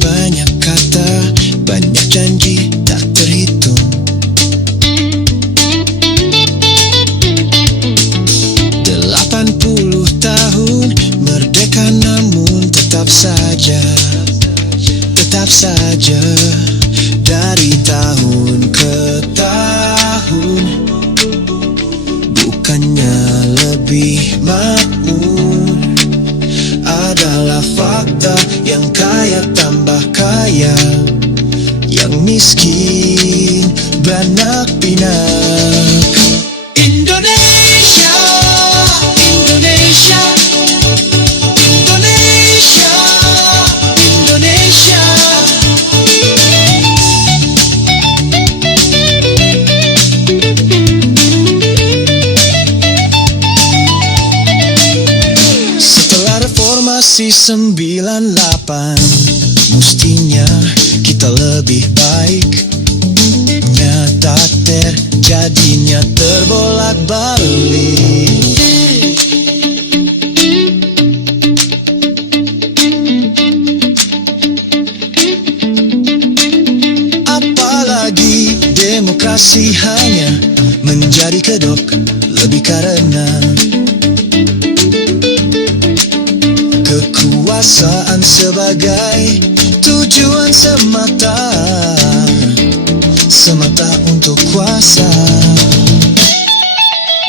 banyak kata, banyak janji tak terhitung. 80 tahun merdeka, namun tetap saja dari tahun ke tahun bukannya lebih makmur. Adalah fakta yang kaya tambah kaya, yang miskin beranak pinak. Indonesia, Indonesia, Indonesia, Indonesia. Setelah reformasi 98, mestinya kita lebih baik. Nyata terjadinya terbolak-balik. Apalagi demokrasi hanya menjadi kedok, lebih karena kekuasaan sebagai tujuan semata untuk kuasa.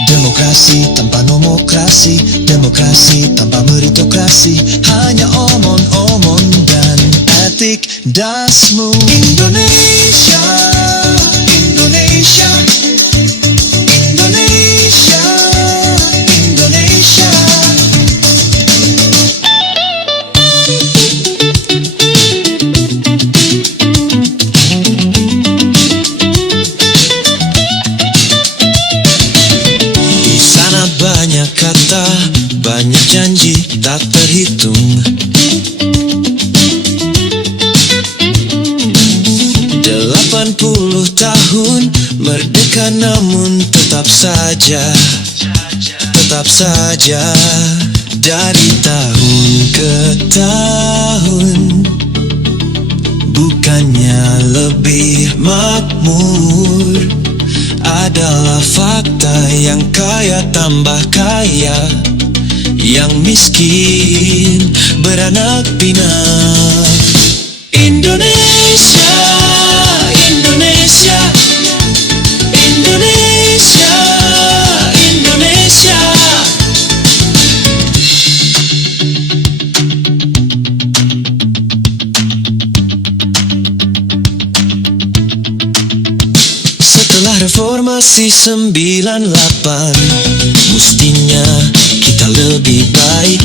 Demokrasi tanpa nomokrasi, demokrasi tanpa meritokrasi, hanya omon-omon dan etik dasmu. Indonesia, Indonesia, Indonesia, Indonesia. Banyak kata, banyak janji tak terhitung. 80 tahun merdeka, namun tetap saja dari tahun ke tahun bukannya lebih makmur. Adalah fakta yang kaya tambah kaya, yang miskin beranak pinak. Indonesia, Indonesia, Indonesia, Indonesia. Setelah reformasi 98, mestinya kita lebih baik.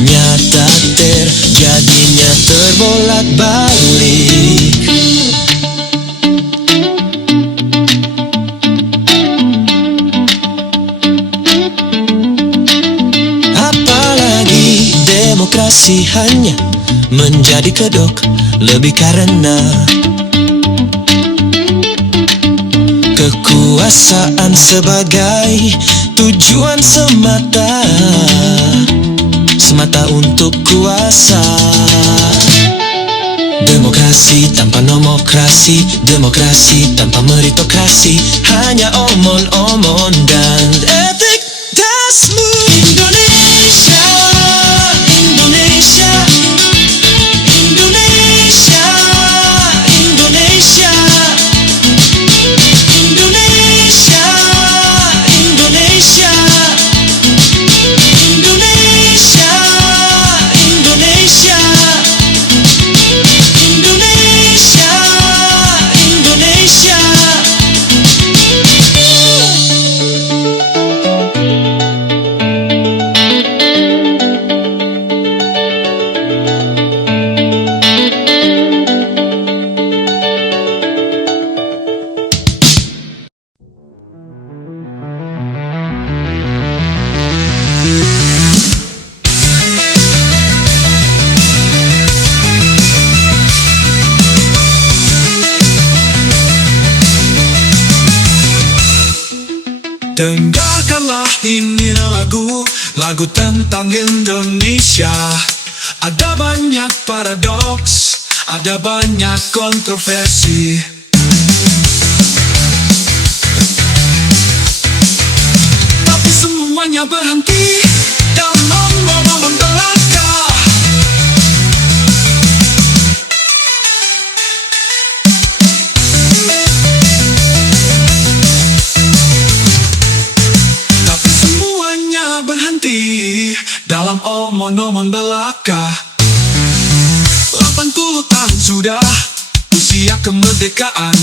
Nyata terjadinya terbolak-balik. Apalagi demokrasi hanya menjadi kedok, lebih karena kekuasaan sebagai tujuan semata untuk kuasa. Demokrasi tanpa nomokrasi, demokrasi tanpa meritokrasi, hanya omon-omon dan etik dasmu. Indonesia, Indonesia, Indonesia, Indonesia. Indonesia, Indonesia, Indonesia, Indonesia, Indonesia, Indonesia. Dengarkanlah ini lagu tentang Indonesia. Ada banyak paradoks, ada banyak kontroversi. Tapi semuanya berhenti dalam momen belaka. Tapi semuanya berhenti dalam omong-omong belaka. 80 tahun sudah usia kemerdekaan,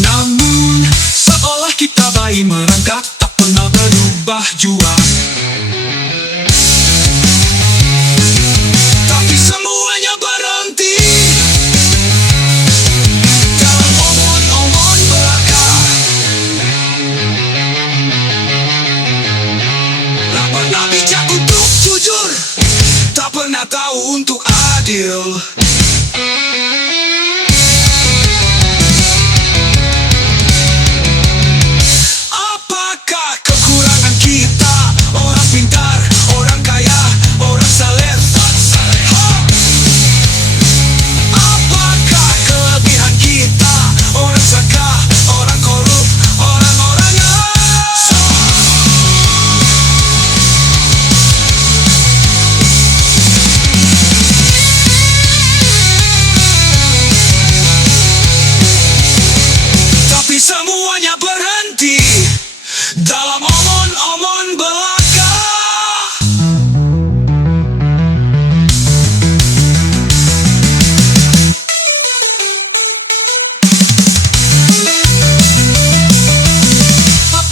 namun seolah kita bayi merangkak tak pernah berubah jua. Tapi semuanya berhenti dalam omong-omong belaka. Tak pernah bijak untuk jujur, tak pernah tahu untuk adil. Apakah kekurangan kita? Orang pintar, orang kaya, orang saleh, tak saleha? Apakah kelebihan kita? Orang serakah, orang korup, orang-orangnya tapi semuanya berhenti dalam omong-omong belaka.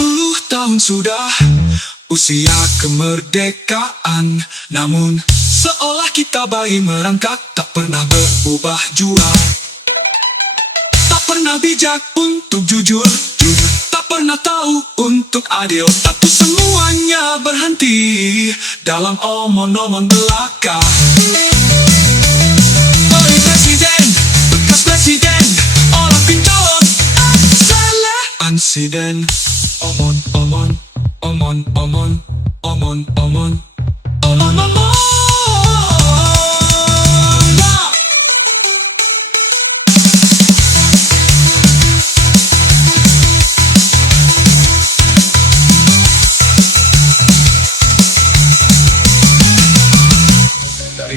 Puluh tahun sudah usia kemerdekaan, namun seolah kita bayi merangkak tak pernah berubah jua. Tak pernah bijak untuk jujur, tak pernah tahu untuk adil. Tapi semuanya berhenti dalam omong-omong belaka. Presiden, bekas presiden, orang pintar, salah ansiden. Omong-omong, omong-omong, omong-omong, omong-omong.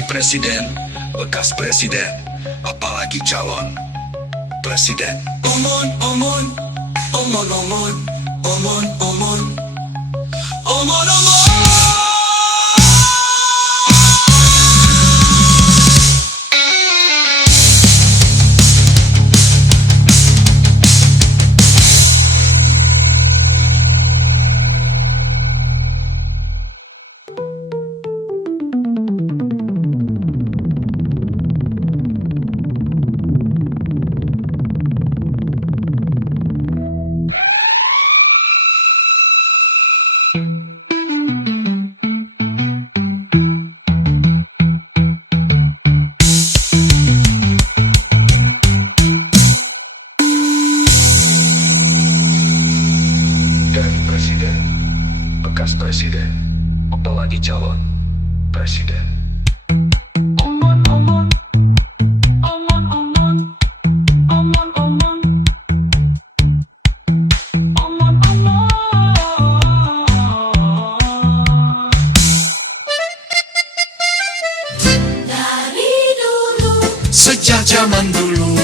Presiden, bekas presiden, apalagi calon presiden. Omong-omong, omong-omong, omong-omong, omong-omong. Presiden, bekas presiden, apalagi calon presiden. Omong-omong, omong-omong, omong-omong, omong-omong. Dari dulu, Sejak zaman dulu,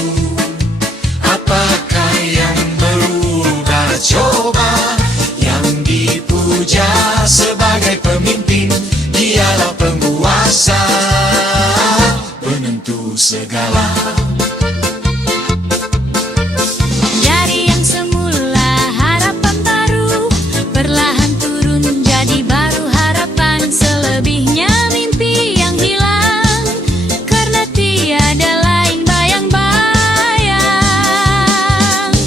apakah yang berubah? Coba. Yang dipuja sebagai pemimpin, dialah penguasa, penentu segala. dari yang semula harapan baru, perlahan turun jadi baru harapan. Selebihnya mimpi yang hilang, karena tiada lain bayang-bayang.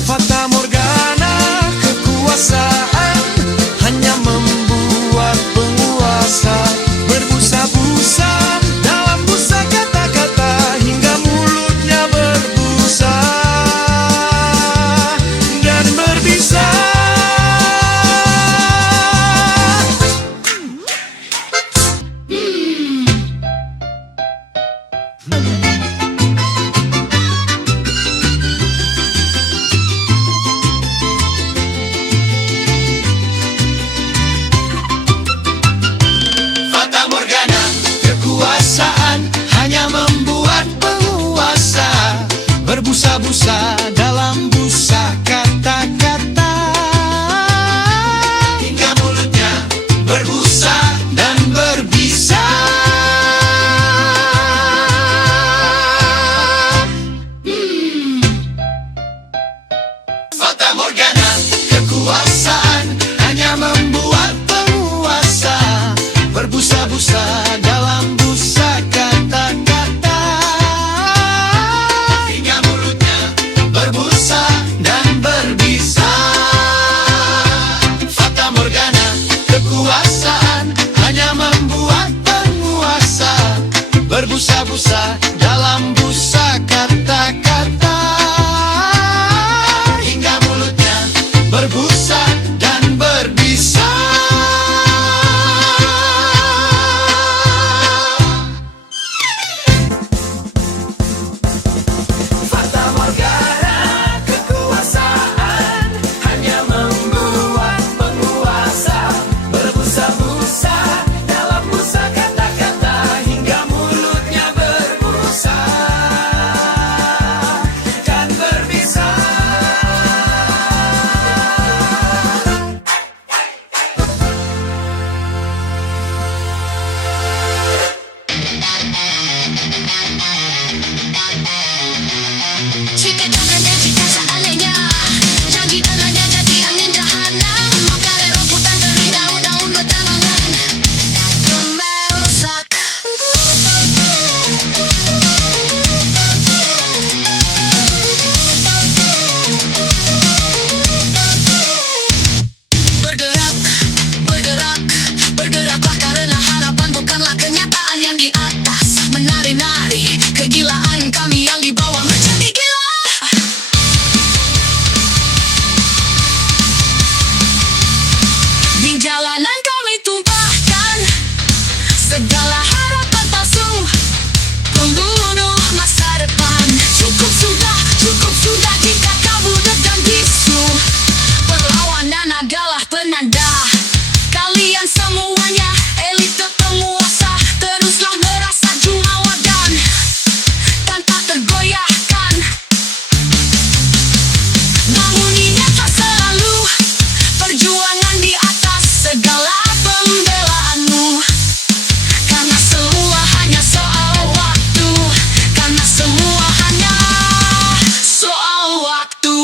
Fata Morgana, kekuasaan hanya membuat penguasa berbusa-busa dalam busa kata-kata hingga mulutnya busa dalam busa kata-kata, hingga mulutnya berbusa dan berbisa. Fata Morgana, kekuasaan hanya membuat penguasa berbusa-busa dalam busa kata-kata, hingga mulutnya berbusa dan berbisa. Fata Morgana, kekuasaan hanya membuat penguasa berbusa-busa dalam busa kata-kata, hingga mulutnya berbusa dan berbisa. Fata Morgana, kekuasaan hanya membuat penguasa berbusa-busa dalam busa kata-kata, hingga mulutnya berbusa dan berbisa. Jika tangannya, jika seandainya janji tangannya jadi angin jahanam, maka rebutan dari daun-daun bertamangan merusak. Bergerak, bergerak, bergeraklah karena harapan bukanlah kenyataan yang di atas. Menari-nari, kegilaan kami yang di bawah menjadi gila. Di jalanan kami tumpahkan segala harapan palsu, pembunuh masa depan. Cukup sudah jika kau budak dan bisu. Perlawanan adalah penanda kalian semuanya elite penguasa teruslah merasa jumawa dan tanpa tergoyahkan. Namun ingatlah selalu perjuangan di atas segala pembelaanmu, karena semua hanya soal waktu, karena semua hanya soal waktu.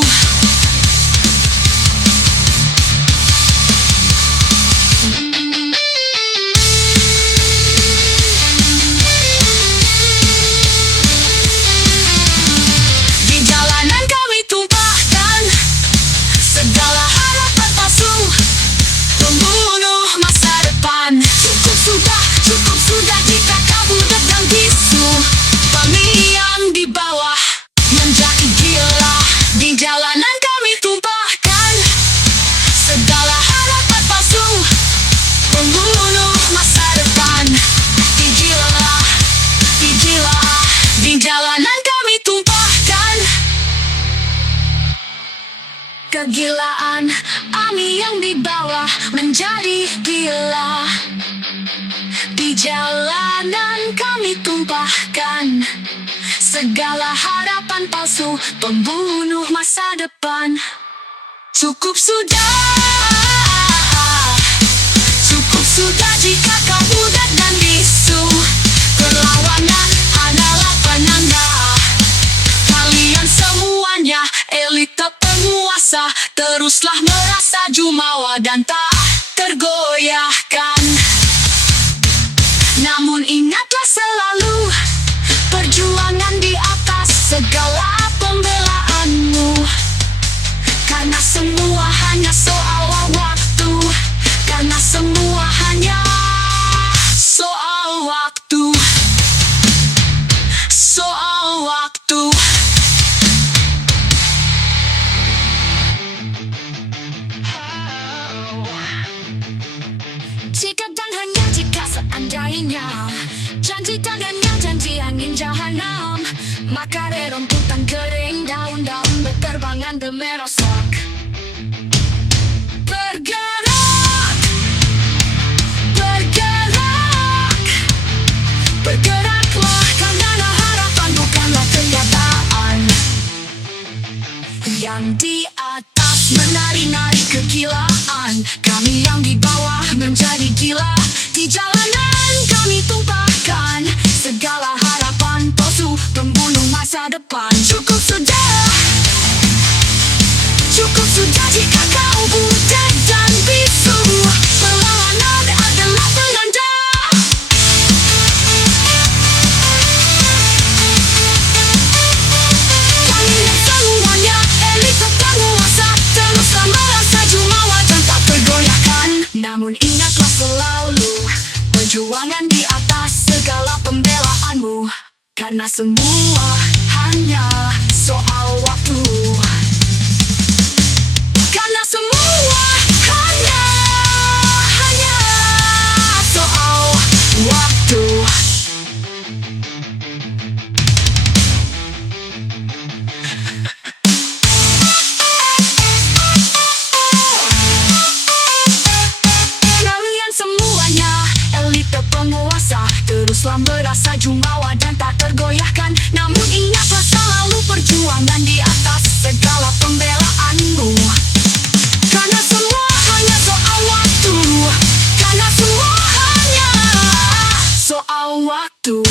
Di jalanan kami tumpahkan segala harapan palsu, pembunuh masa depan. Cukup sudah jika kau budak dan bisu. Kami yang di bawah menjadi gila. Di jalanan kami tumpahkan segala harapan palsu, pembunuh masa depan. Gila, di jalanan kami tumpahkan kegilaan. Kami yang di bawah menjadi gila. Di jalanan kami tumpahkan segala harapan palsu, pembunuh masa depan. Cukup sudah jika kau budak dan bisu. Perlawanan adalah penanda kalian semuanya elite penguasa teruslah merasa jumawa dan tak tergoyahkan. Namun ingatlah selalu perjuangan di atas segala pembelaanmu, karena semua hanya soal waktu, karena semua hanya soal waktu, soal waktu. Jika dan hanya jika seandainya janji tangannya janji angin jahanam, maka rerumputan kering, daun-daun berterbangan merosak. Bergerak, bergerak, bergeraklah karena harapan bukanlah kenyataan. yang di atas menari-nari kegilaan, kami yang di bawah menjadi gila. Di jalanan kami tumpahkan segala harapan palsu pembunuh masa depan. Cukup sudah jika kau butek dan bisu. Perlawanan adalah penanda. Kalian semuanya elit penguasa, teruslah merasa jumawa dan tak tergoyahkan. Namun ingatlah selalu, perjuangan di atas segala pembelaanmu. Karena semua hanya soal waktu. Karena semua hanya soal waktu. Kalian semuanya elit penguasa, teruslah merasa jumawa dan tak tergoyahkan. Namun ingatlah selalu perjuangan di atas segala pembelaanmu. Karena semua hanya soal waktu. Karena semua hanya soal waktu.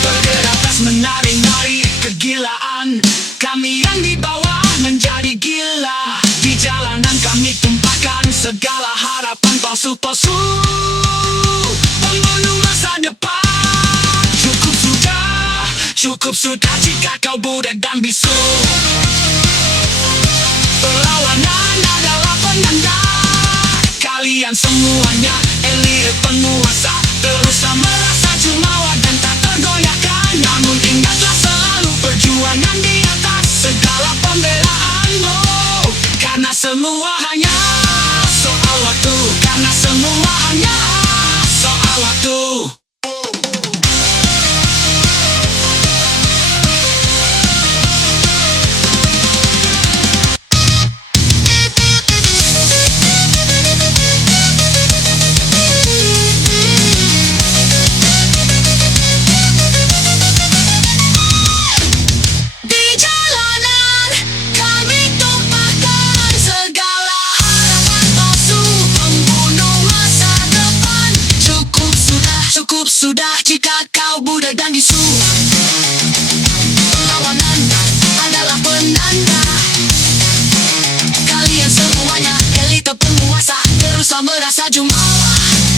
Beratas menari-nari kegilaan, kami yang di bawah menjadi gila. Di jalanan kami tumpahkan segala harapan palsu-palsu pembunuh masa depan. Cukup sudah jika kau budak dan bisu. Perlawanan adalah penanda. Kalian semuanya elit penguasa, teruslah merasa jumawa dan tak tergoyahkan. Namun ingatlah selalu perjuangan di atas segala pembelaanmu. Karena semua hanya soal waktu. Karena semua hanya soal waktu. Di jalanan kami tumpahkan segala harapan palsu pembunuh masa depan. Cukup sudah jika kau budak dan bisu. Perlawanan adalah penanda. Kalian semuanya elit penguasa, teruslah merasa jumawa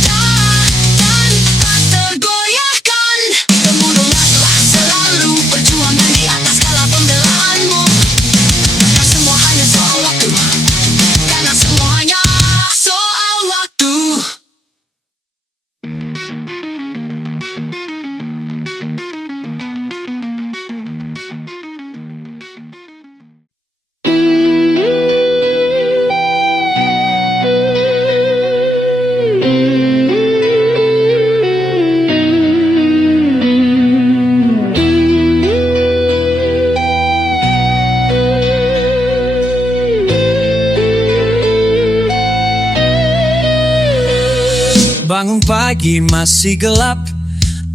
dan tak tergoyahkan. Pembunuhlah telah selalu perjuangan di atas segala pembelaanmu. Karena semua hanya soal waktu. Karena semua hanya soal waktu. Bangun pagi masih gelap,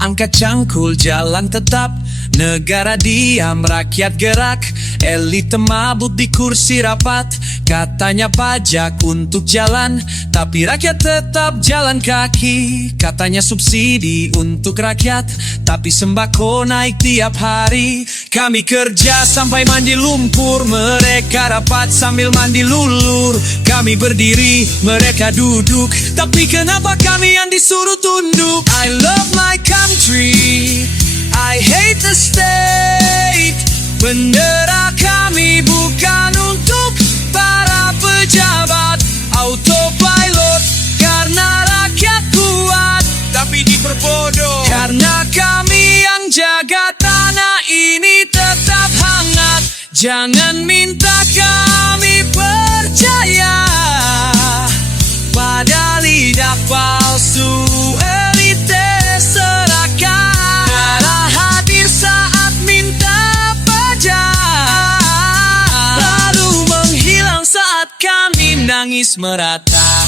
angkat cangkul jalan tetap. Negara diam, rakyat gerak, elit mabuk di kursi rapat. Katanya pajak untuk jalan, tapi rakyat tetap jalan kaki. Katanya subsidi untuk rakyat, tapi sembako naik tiap hari. Kami kerja sampai mandi lumpur, mereka rapat sambil mandi lulur. Kami berdiri, mereka duduk, tapi kenapa kami yang disuruh tunduk? I love my country, I hate the state. Bendera kami bukan untuk para pejabat autopilot, karena rakyat kuat tapi diperbodoh. Karena kami yang jaga tanah ini tetap hangat, jangan minta kami percaya pada lidah palsu elites serakah. Darah hadir saat minta pajak, nangis merata.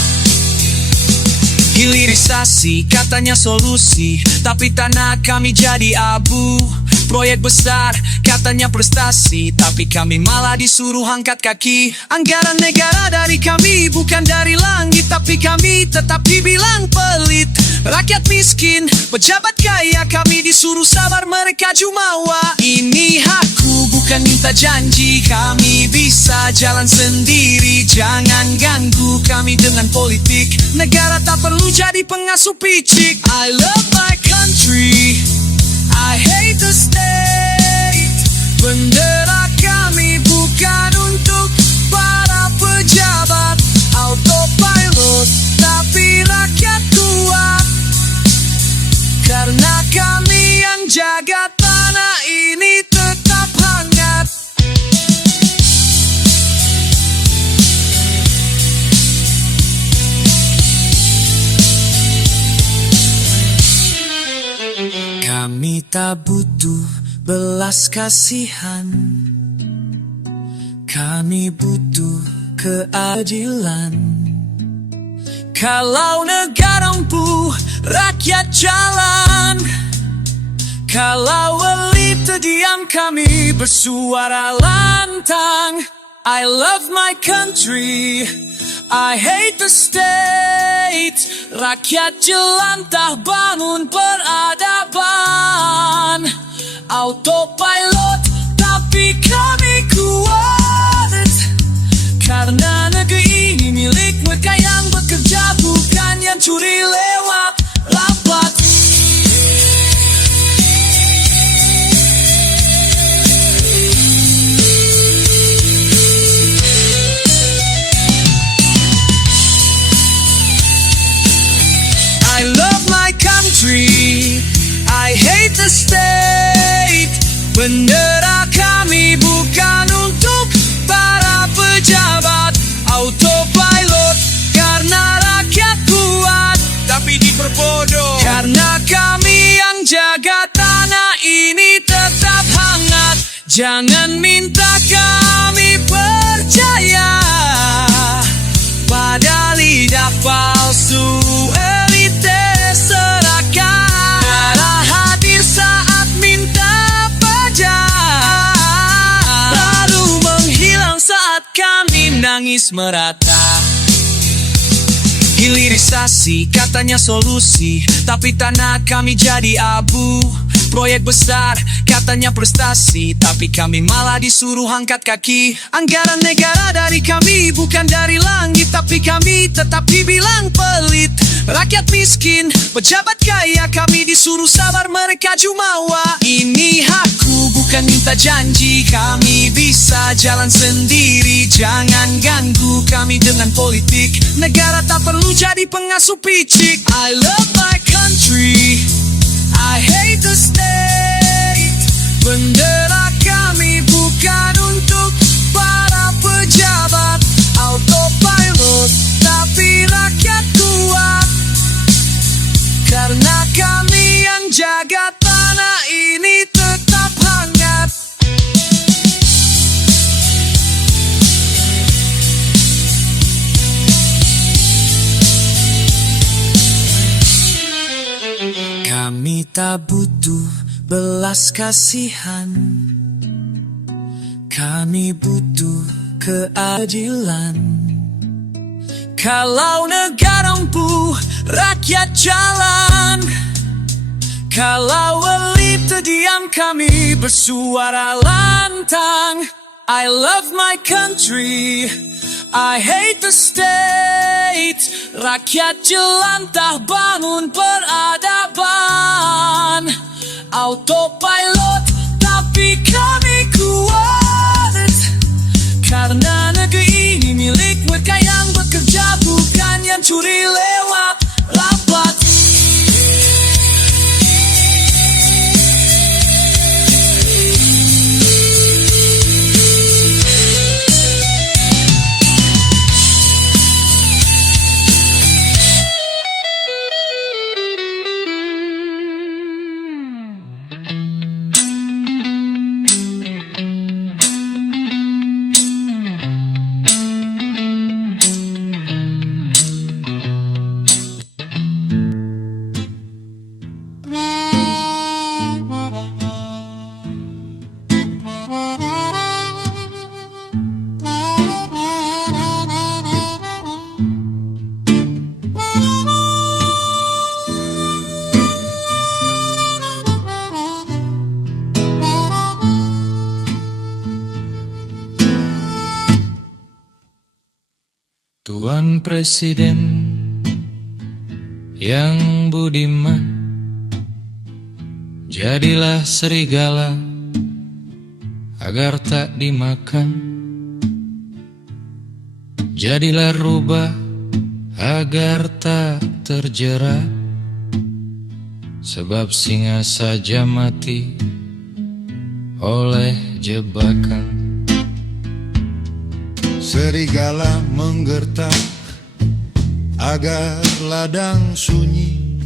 Hilirisasi katanya solusi, tapi tanah kami jadi abu. Proyek besar katanya prestasi, tapi kami malah disuruh angkat kaki. Anggaran negara dari kami bukan dari langit, tapi kami tetap dibilang pelit. Rakyat miskin, pejabat kaya, kami disuruh sabar, mereka jumawa. Ini hakku, bukan minta janji. Kami bisa jalan sendiri, jangan ganggu kami dengan politik. Negara tak perlu jadi pengasuh picik. I love my country, I hate the state. Bendera kami bukan untuk para pejabat autopilot, tapi rakyat kuat. Karena kami yang jaga tanah ini tetap hangat. Kami tak butuh belas kasihan, kami butuh keadilan. Kalau negara mampu, rakyat jalan. Kalau elit terdiam, kami bersuara lantang. I love my country, I hate the state. Rakyat jelantah bangun peradaban. Autopilot tapi kami kuat. Karena negeri ini milik mereka yang bekerja, bukan yang curi lewat rapat. I love my country, I hate the state. Bendera kami bukan untuk para pejabat autopilot. Karena rakyat kuat, tapi diperbodoh. Karena kami yang jaga tanah ini tetap hangat. Jangan minta kami percaya pada lidah palsu elite serakah. Darah hadir saat minta pajak, lalu menghilang saat kami nangis merata. Hilirisasi katanya solusi, tapi tanah kami jadi abu. Proyek besar katanya prestasi, tapi kami malah disuruh angkat kaki. Anggaran negara dari kami bukan dari langit, tapi kami tetap dibilang pelit. Rakyat miskin, pejabat kaya, kami disuruh sabar, mereka jumawa. Ini hakku, bukan minta janji. Kami bisa jalan sendiri, jangan ganggu kami dengan politik. Negara tak perlu jadi pengasuh picik. I love my country, I hate the state. Bendera kami bukan untuk para pejabat autopilot, tapi rakyat kuat. Karena kami yang jaga tanah ini tetap hangat. Kami tak butuh belas kasihan, kami butuh keadilan. Kalau negara mampu, rakyat jalan. Kalau elit terdiam, kami bersuara lantang. I love my country, I hate the state. Rakyat jelantah bangun peradaban. Autopilot tapi kami kuat. Karena negeri ini milik mereka yang bekerja, bukan yang curi lewat rapat. Tuan Presiden yang budiman, jadilah serigala agar tak dimakan. Jadilah rubah agar tak terjerat, sebab singa saja mati oleh jebakan. Serigala menggertak agar ladang sunyi,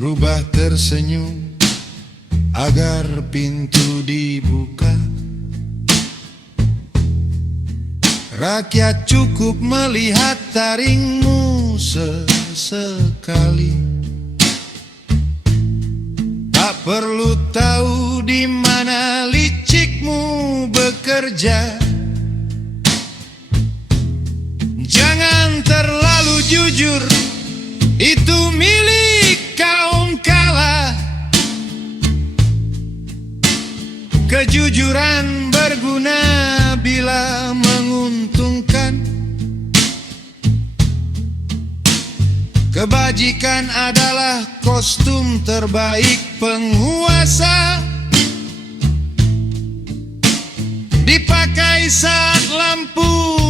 rubah tersenyum agar pintu dibuka. Rakyat cukup melihat taringmu sesekali, tak perlu tahu di mana licikmu bekerja. Jangan terlalu jujur, itu milik kaum kalah. Kejujuran berguna bila menguntungkan. Kebajikan adalah kostum terbaik penguasa, dipakai saat lampu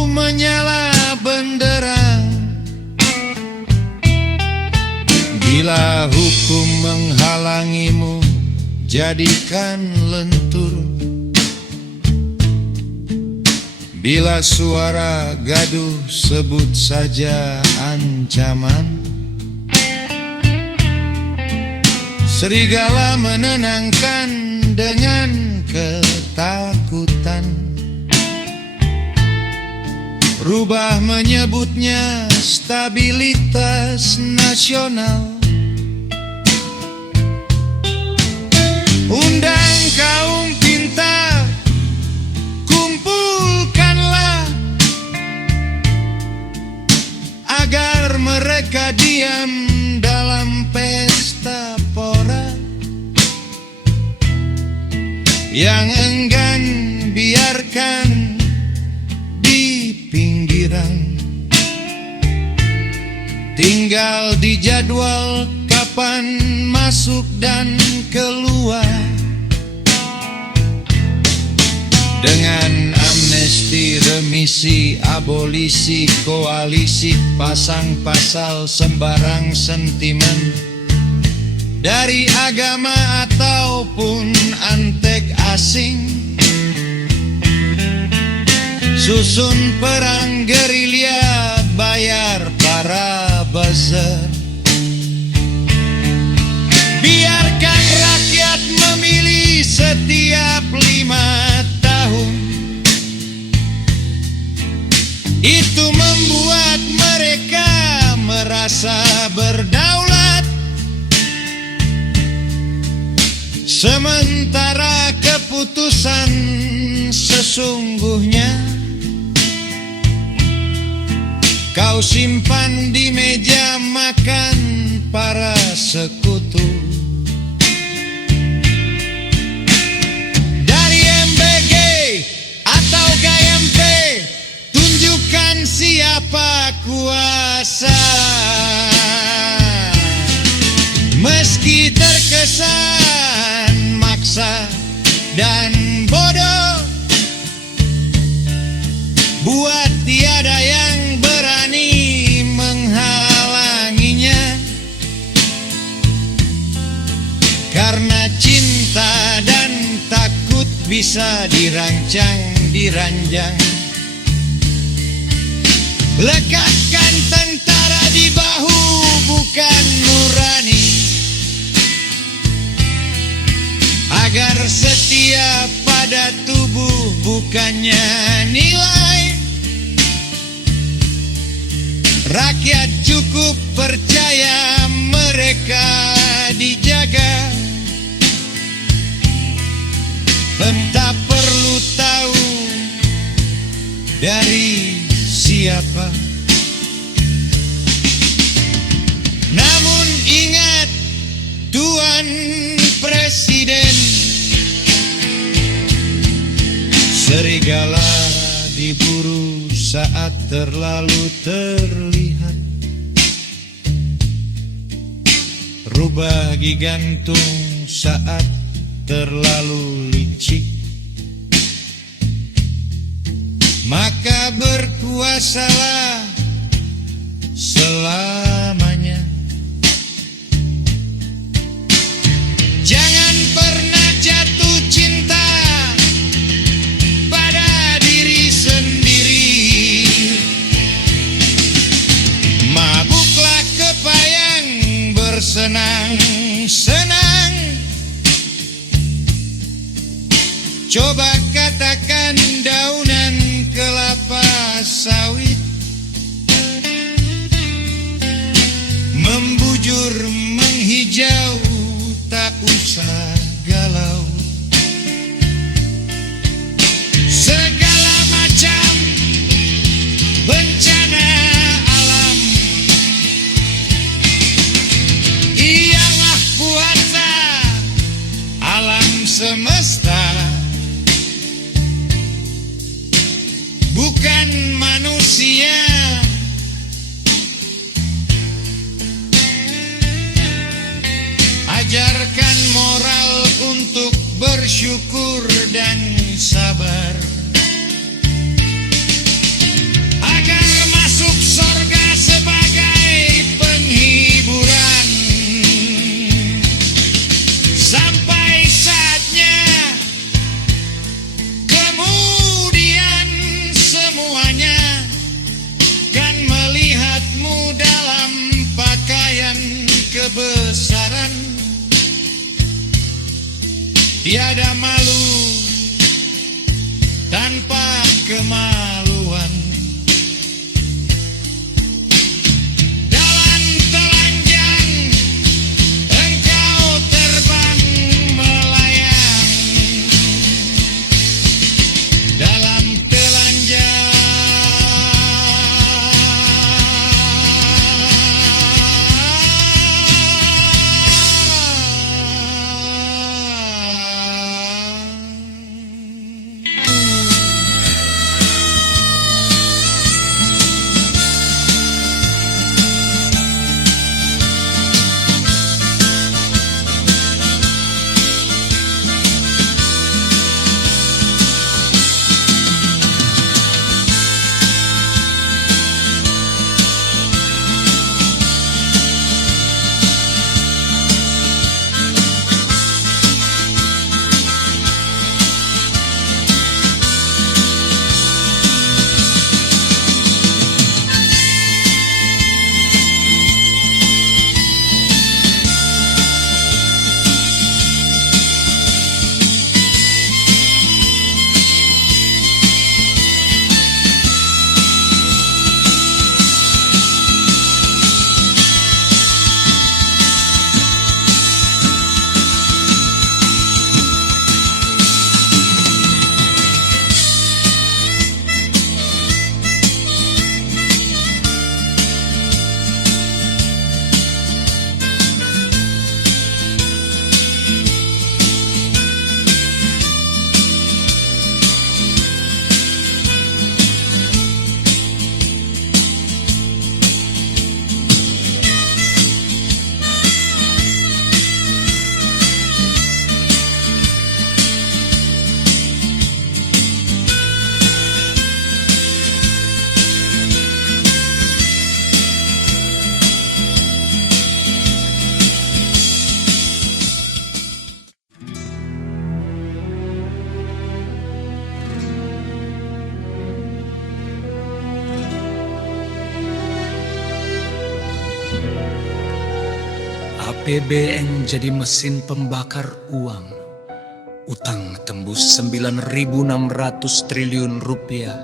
menyala benderang. Bila hukum menghalangimu, jadikan lentur. Bila suara gaduh, sebut saja ancaman. Serigala menenangkan dengan ketakutan. Rubah menyebutnya stabilitas nasional. Undang kaum pintar, kumpulkanlah agar mereka diam dalam pesta pora. Yang enggan biarkan di pinggiran, tinggal di jadwal kapan masuk dan keluar. Dengan amnesti, remisi, abolisi, koalisi, pasang pasal sembarang sentimen, dari agama ataupun antek asing. Susun perang gerilya, bayar para buzzer. Biarkan rakyat memilih setiap 5 tahun. Itu membuat mereka merasa berdaulat. Sementara keputusan sesungguhnya kau simpan di meja makan para sekutu. Dari MBG atau KMP, tunjukkan siapa kuasa. Meski terkesan maksa dan bodoh, buat tiada yang berani menghalanginya. Karena cinta dan takut bisa diranjang. Lekatkan tentara di bahu, bukan nurani, agar setia pada tubuh bukannya nilai. Rakyat cukup percaya mereka dijaga. Tak perlu tahu dari siapa. Namun ingat, Tuan Presiden, serigala diburu saat terlalu terlihat. Rubah gigantung saat terlalu licik. Maka berkuasalah selamanya. Jangan pernah jatuh cinta pada diri sendiri. Mabuklah kepayang bersenang-senang. Coba katakan daunan kelapa sawit membujur menghijau, tak usah galau. Segala macam bencana alam ialah kuasa alam semesta, bukan manusia. Ajarkan moral untuk bersyukur dan sabar, agar masuk surga sebagai penghiburan. Sampai saatnya kemudian semuanya kan melihatmu dalam pakaian kebesaran. Tiada malu tanpa kemaluan. Dalam telanjang engkau terbang melayang. Dalam telanjang APBN jadi mesin pembakar uang. Utang tembus 9.600 triliun rupiah.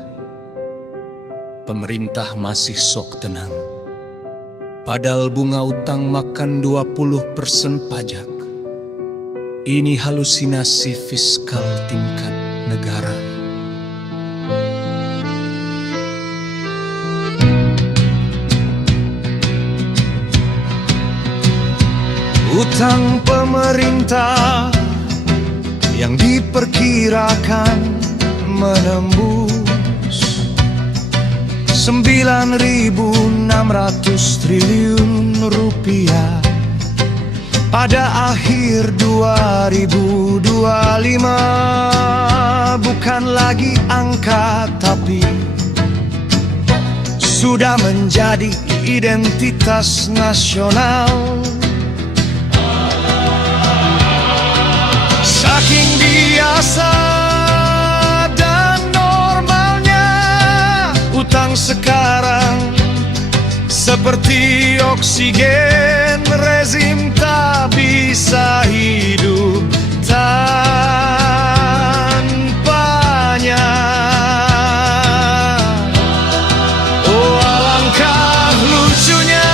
Pemerintah masih sok tenang. Padahal bunga utang makan 20% pajak. Ini halusinasi fiskal tingkat negara. Utang pemerintah yang diperkirakan menembus 9.600 triliun rupiah pada akhir 2025. Bukan lagi angka tapi sudah menjadi identitas nasional. Saking biasa dan normalnya, utang sekarang seperti oksigen, rezim tak bisa hidup tanpanya. Oh alangkah lucunya,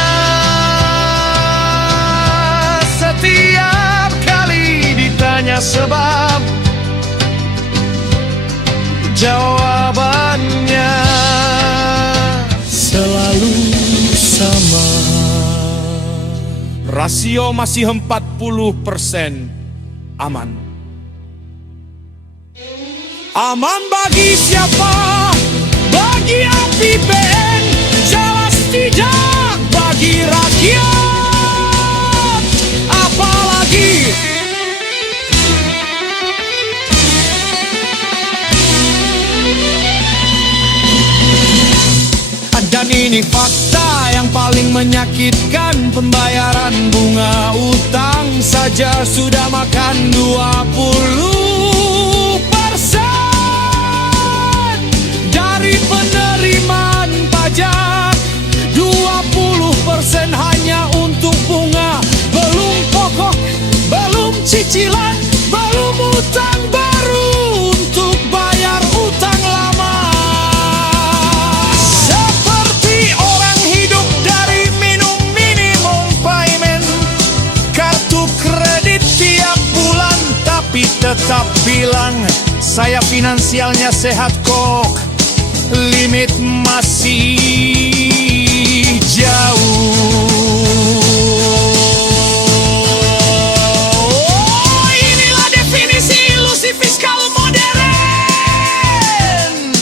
setiap kali ditanya sebab, jawabannya selalu sama. Rasio masih 40% aman. Aman bagi siapa? Bagi APBN. Jelas tidak bagi rakyat. Apalagi dan ini fakta yang paling menyakitkan, pembayaran bunga utang saja sudah makan 20% dari penerimaan pajak. 20% hanya untuk bunga, belum pokok, belum cicilan, belum utang baru untuk bayar utang lama. Tapi tetap bilang saya finansialnya sehat kok, limit masih jauh. Oh, inilah definisi ilusi fiskal modern.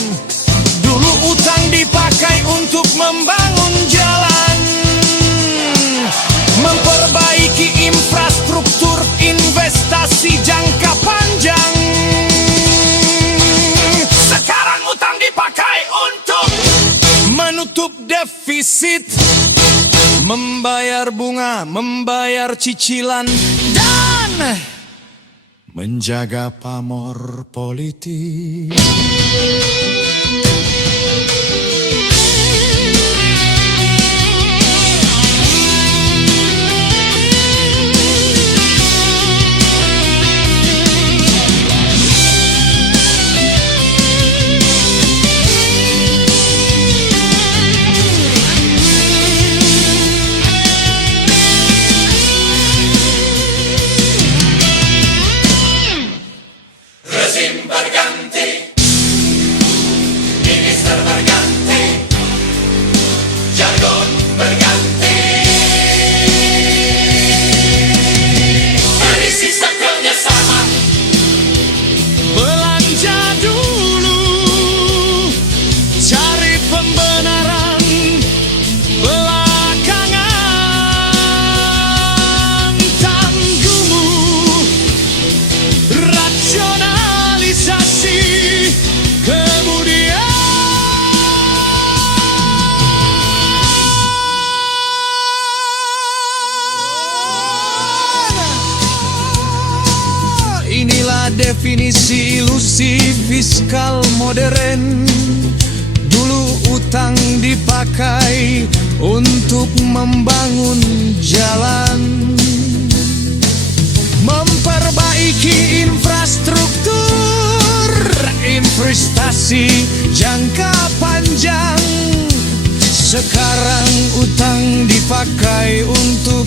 Dulu utang dipakai untuk membangun jalan, memperbaiki infrastruktur, investasi jangka panjang. Sekarang utang dipakai untuk menutup defisit, membayar bunga, membayar cicilan, dan menjaga pamor politik. Definisi ilusi fiskal modern. Dulu utang dipakai untuk membangun jalan, memperbaiki infrastruktur, investasi jangka panjang. Sekarang utang dipakai untuk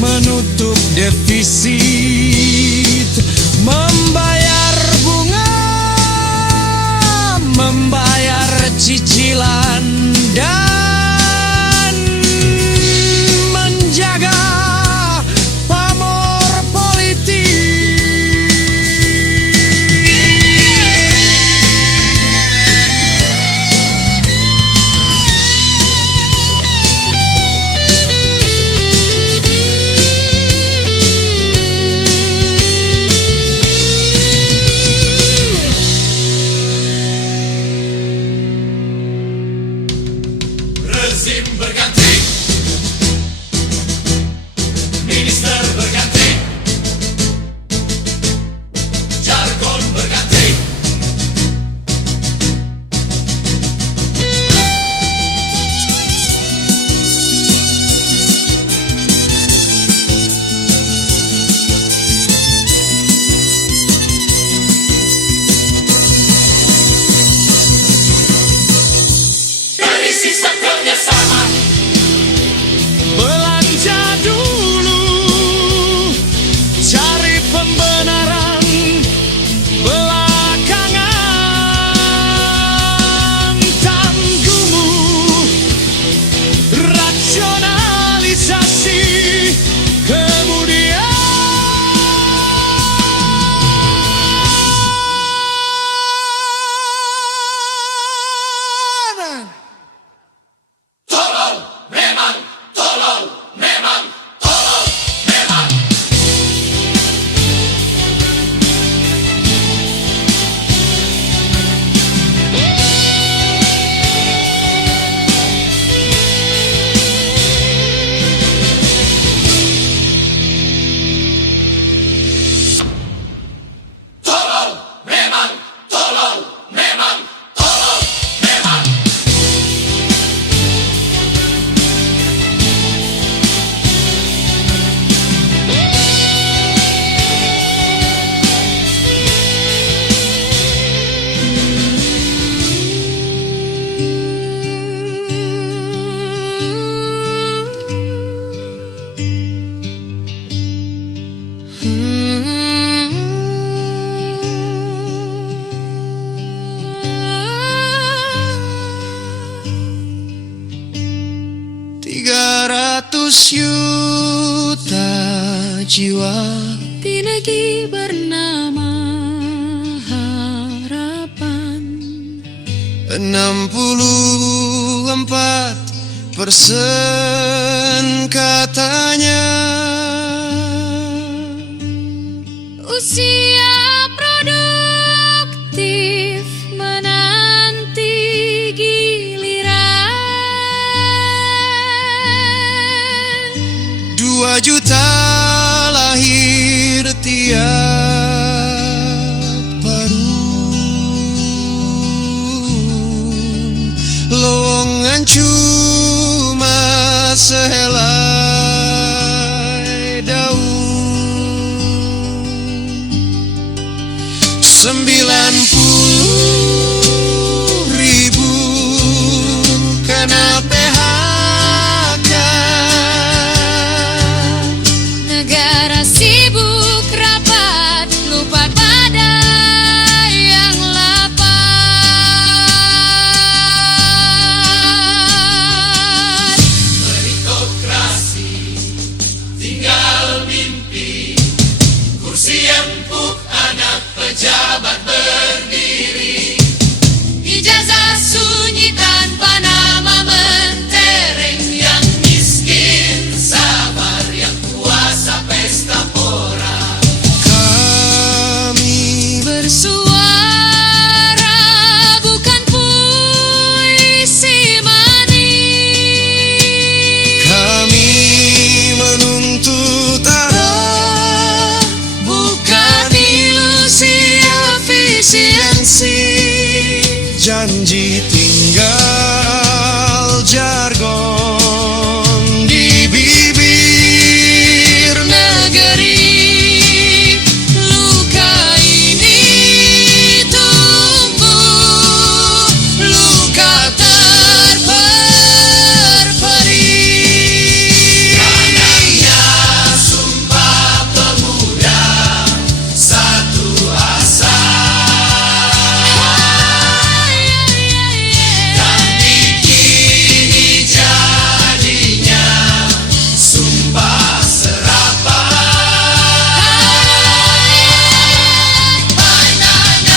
menutup defisit, membayar bunga, membayar cicilan, dan menjaga pamor politik. jiwa di negeri bernama harapan. 64% katanya. Usia produktif menanti giliran. 2 juta lahir tiap tahun. Lowongan cuma sehelai daun. 90.000 kena PHK. Negara sibuk rapat, lupa pada yang lapar. Meritokrasi tinggal mimpi, kursi empuk anak pejabat berdiri. Ijazah sunyi tanpa nama mentereng. Yang miskin sabar, yang kuasa pesta pora. Kami Bersuara bukan puisi manis. Kami menuntut arah, bukan ilusi efisiensi. Janji tinggal jargon di bibir. Negeri luka ini tumbuh, luka terperperi. Kanannya sumpah pemuda, satu asa. Dan kini jadinya sumpah serapan. Pandangan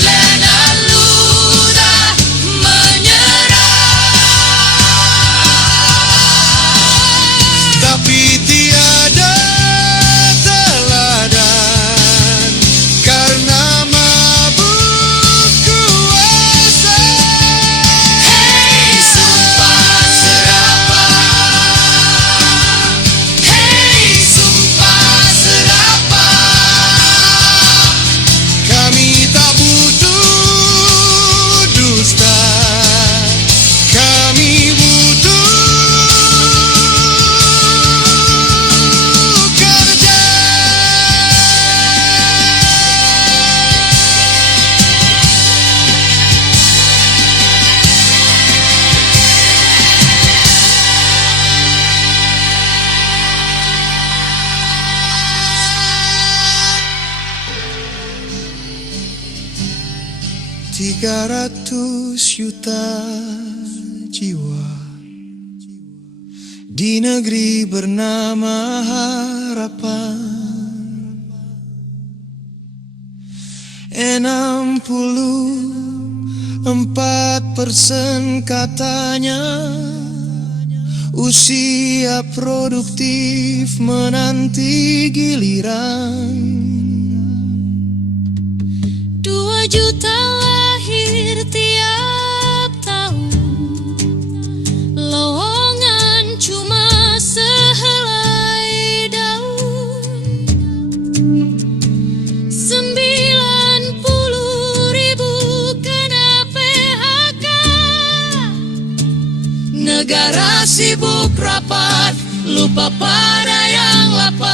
lena ludah menyerah. Tapi tiada teladan karena mabuk kuasa. Hei sumpah serapan, hei sumpah serapan. Kami tak butuh dusta, kami butuh kerja. Tiga 300 juta jiwa di negeri bernama harapan. 64% katanya usia produktif menanti giliran. 2 juta lahir tiap tahun. Lowongan cuma sehelai daun. 90.000 kena PHK. Negara sibuk rapat, lupa pada yang lapar.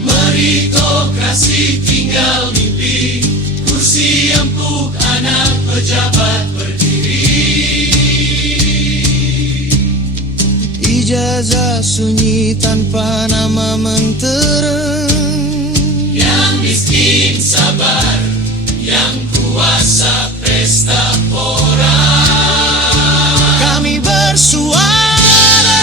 Meritokrasi tinggal mimpi, kursi empuk anak pejabat berdiri. Ijazah sunyi tanpa nama mentereng. Yang miskin sabar, yang kuasa pesta pora. Kami bersuara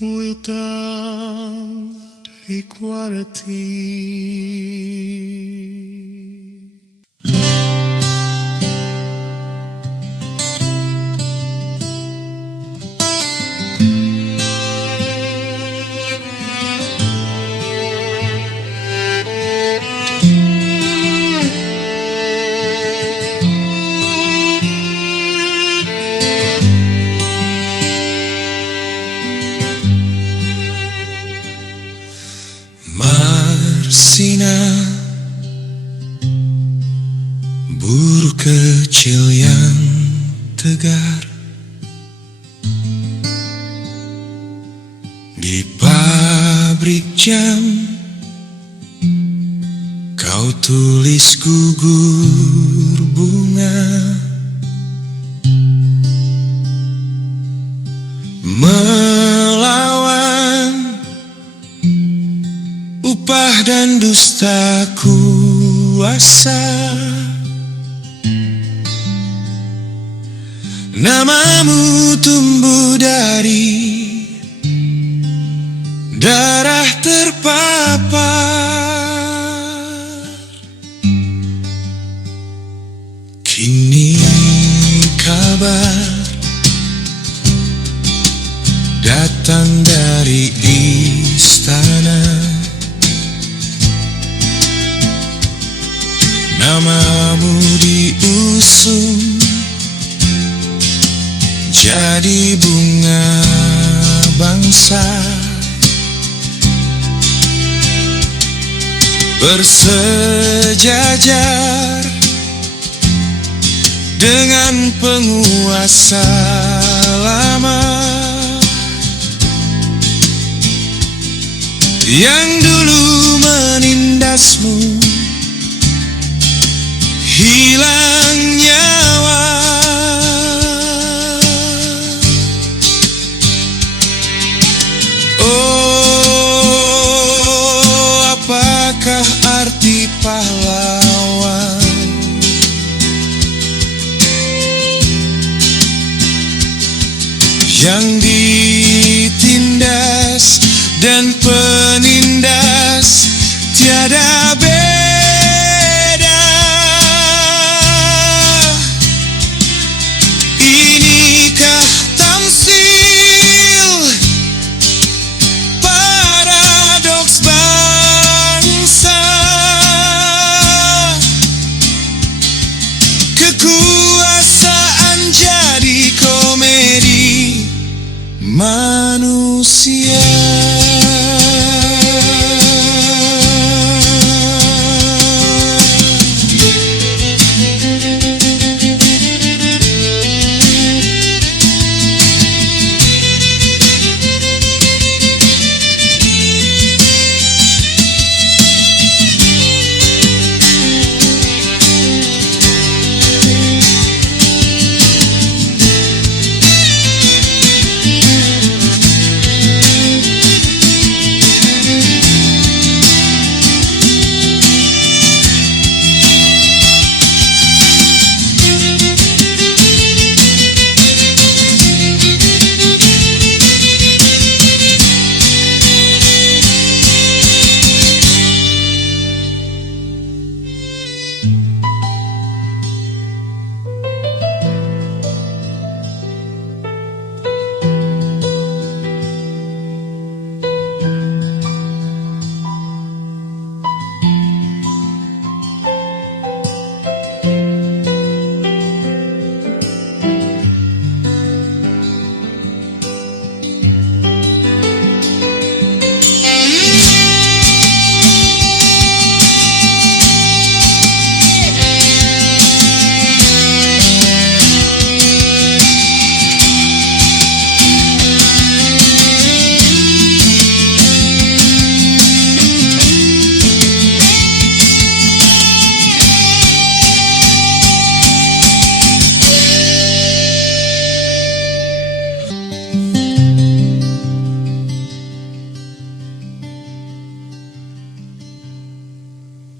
without equality. Marsina, buruh kecil yang tegar, di pabrik jam kau tulis gugur bunga, melawan upah dan dusta kuasa. Namamu tumbuh dari darah terpapar. Kini kabar datang dari istana, namamu diusung jadi bunga bangsa. Bersejajar dengan penguasa lama yang dulu menindasmu hilang nyawa. Oh, apakah arti pahlawan? Yang ditindas dan penindas tiada beda. Inikah tamsil paradoks bangsa? Kekuasaan jadi komedi manusia.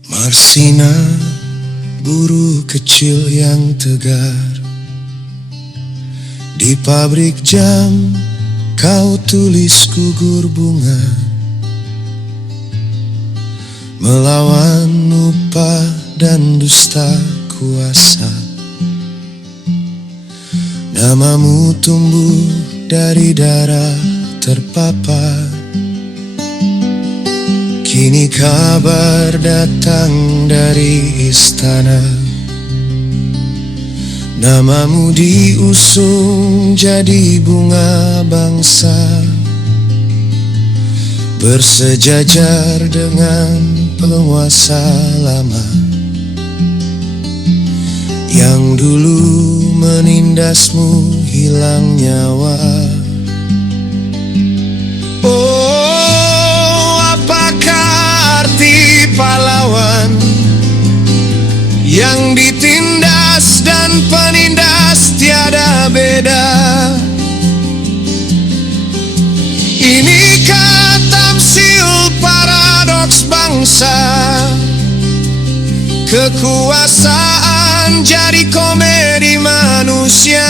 Marsina, buruh kecil yang tegar, di pabrik jam Kau tulis gugur bunga melawan upah dan dusta kuasa. Namamu tumbuh dari darah terpapar. Kini kabar datang dari istana. Namamu diusung jadi bunga bangsa, bersejajar dengan penguasa lama yang dulu menindasmu hilang nyawa. Oh, apakah arti pahlawan yang ditindas dan penindas tiada beda? Inikah tamsil paradoks bangsa? Kekuasaan jadi komedi manusia.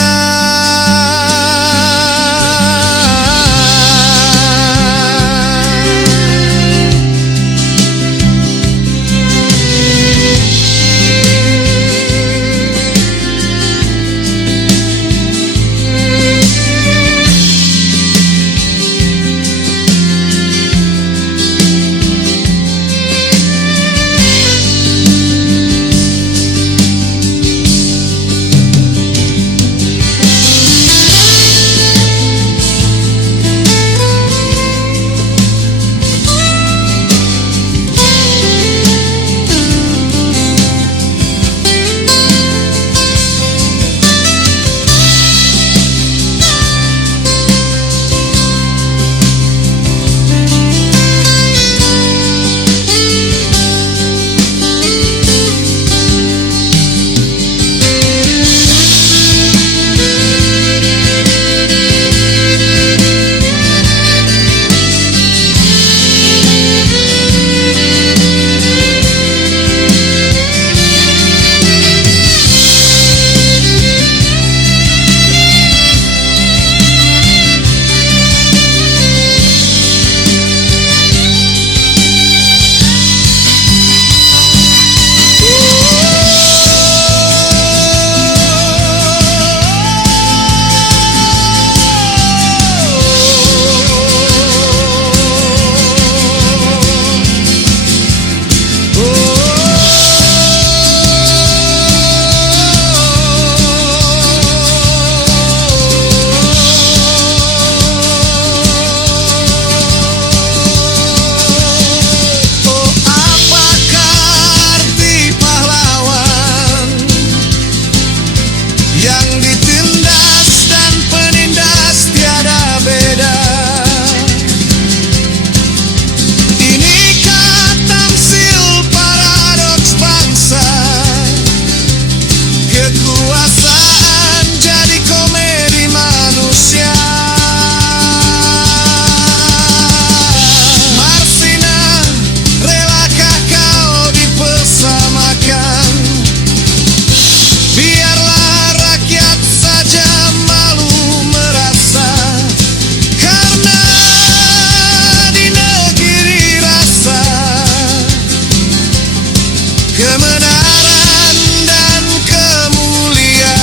Kebenaran dan kemuliaan.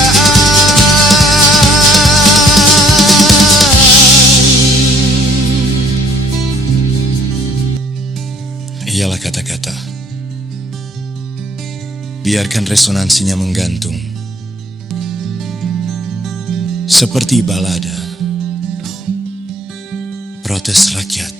Ialah kata-kata. Biarkan resonansinya menggantung seperti balada protes rakyat.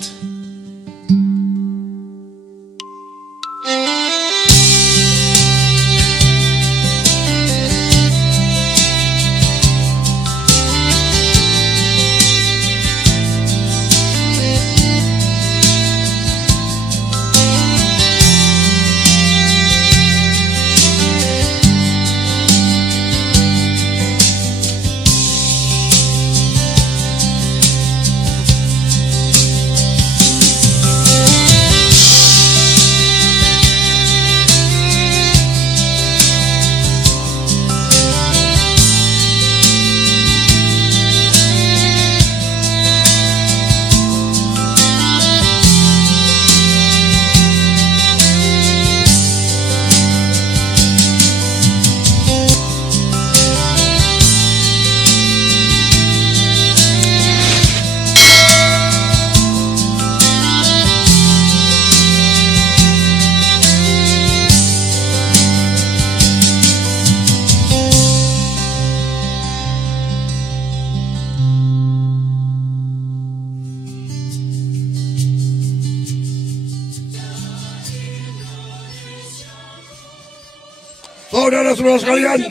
Saudara-saudara sekalian,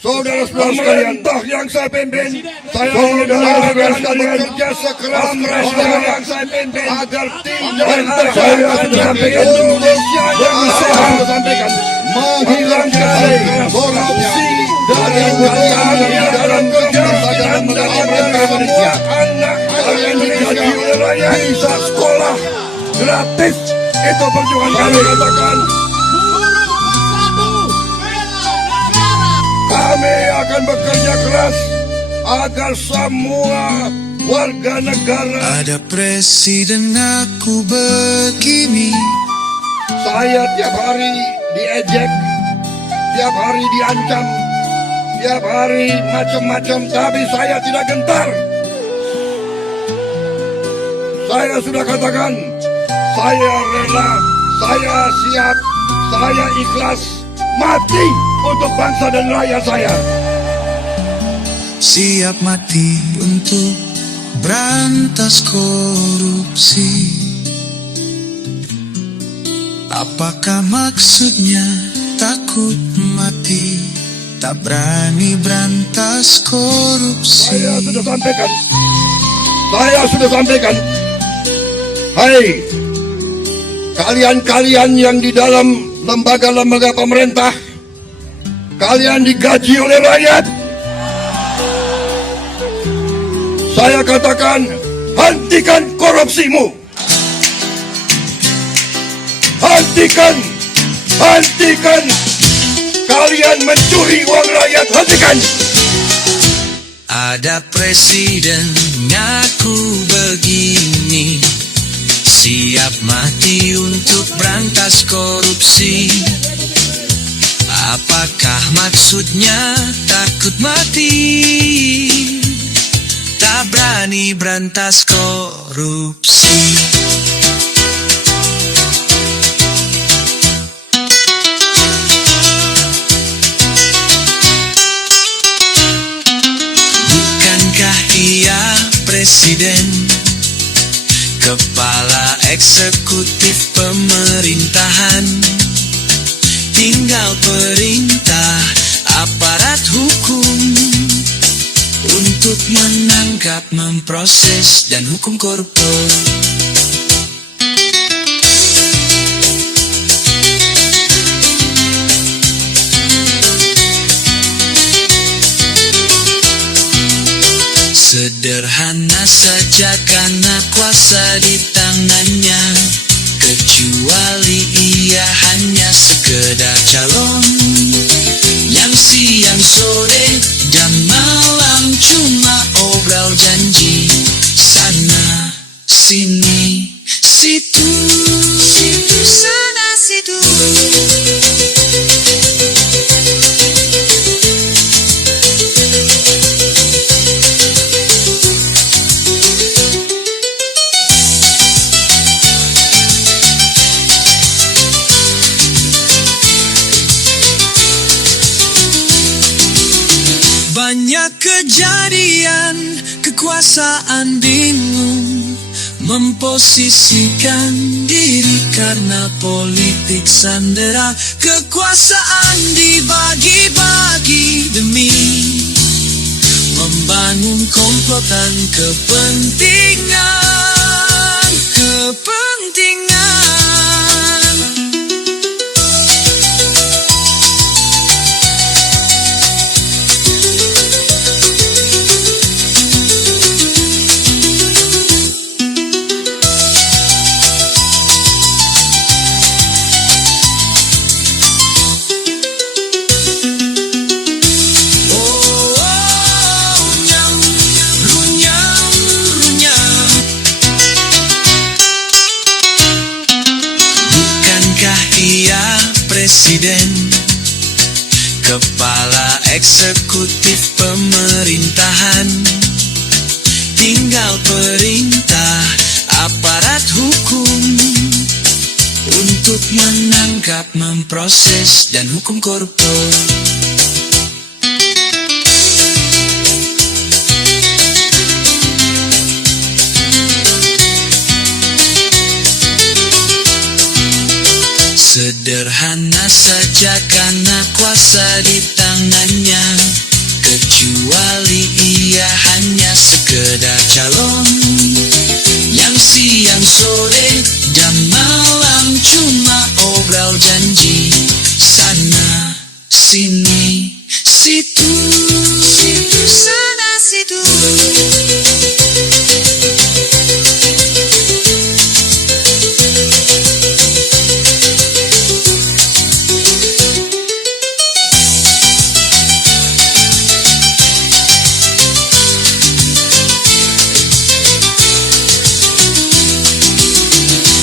saudara-saudara sekalian, yang saya pimpin, saudara-saudara sekalian bekerja sekeras-kerasnya yang saya pimpin agar tidak saya sampaikan Indonesia yang saya sampaikan menghilangkan korupsi dari dalam kerja dan mengajarkan semua anak yang digaji oleh rakyat bisa sekolah gratis. Itu perjuangan kami. Katakan kami akan bekerja keras agar semua warga negara. Ada presiden aku begini. Saya tiap hari diejek, tiap hari diancam, tiap hari macam-macam, tapi saya tidak gentar. Saya sudah katakan, saya rela, saya siap, saya ikhlas mati untuk bangsa dan rakyat saya. Siap mati untuk berantas korupsi. Apakah maksudnya takut mati, tak berani berantas korupsi? Saya sudah sampaikan. Hai, kalian-kalian yang di dalam lembaga-lembaga pemerintah, kalian digaji oleh rakyat. Saya katakan, hentikan korupsimu. Hentikan. Kalian mencuri uang rakyat, hentikan. Ada presiden ngaku begini, siap mati untuk berantas korupsi. Apakah maksudnya takut mati, tak berani berantas korupsi? Bukankah ia presiden, kepala eksekutif pemerintahan? Tinggal perintah aparat hukum untuk menangkap, memproses, dan hukum koruptor. Sederhana saja karena kuasa di tangannya, kecuali ia hanya sekedar calon yang siang sore dan malam cuma obrol janji sana sini situ sana situ. Banyak kejadian kekuasaan bingung memposisikan diri karena politik sandera. Kekuasaan dibagi-bagi demi membangun komplotan kepentingan. Presiden, kepala eksekutif pemerintahan, tinggal perintah aparat hukum untuk menangkap, memproses, dan hukum koruptor. Sederhana saja karena kuasa di tangannya. Kecuali ia hanya sekedar calon yang siang sore dan malam cuma obrol janji. Sana sini situ, situ sana situ.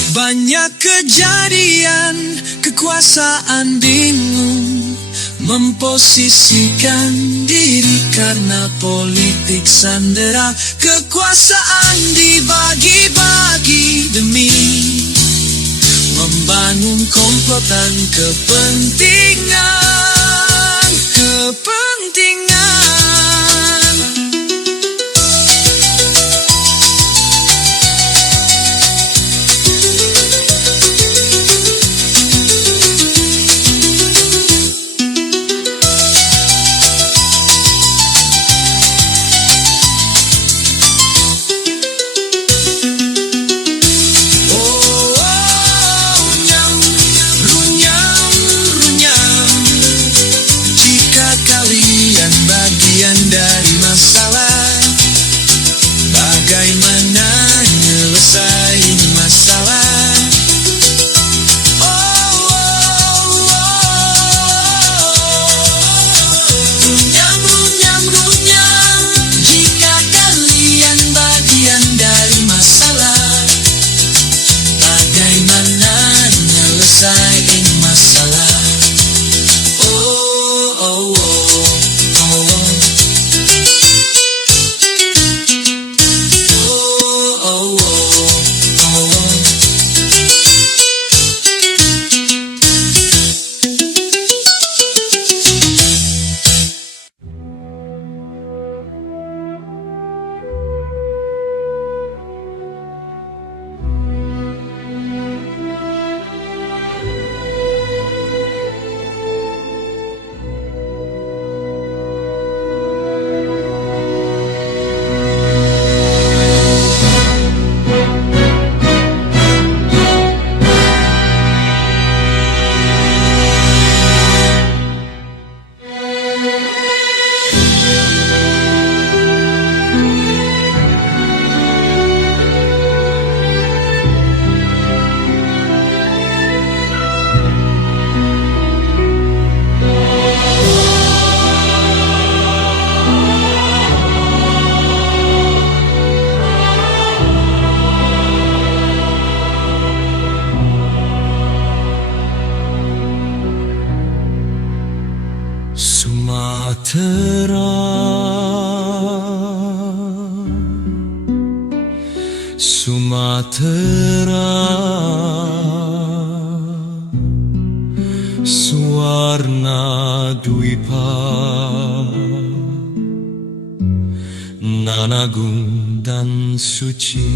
Banyak kejadian, kekuasaan bingung memposisikan diri karena politik sandera. Kekuasaan dibagi-bagi demi membangun komplotan kepentingan. Dari masalah, bagaimana nyelesain masalah? Runyam, jika kalian bagian dari masalah, bagaimana nyelesain masalah? Sumatera, Suwarna Dwipa, Nanagung dan suci.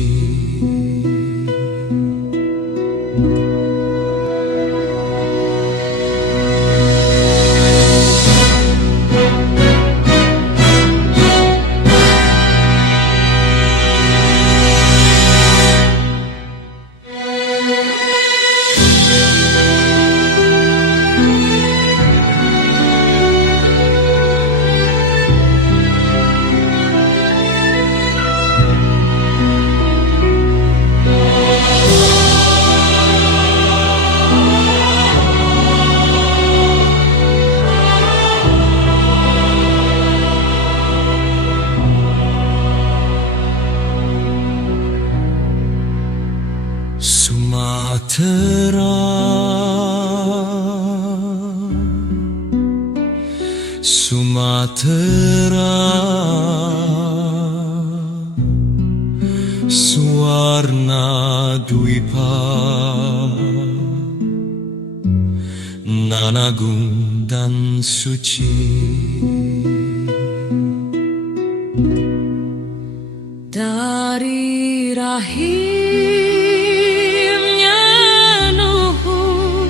Sumatera, Sumatera, Suwarna Dwipa, Nanagung dan suci. Dari rahimnya Nuhun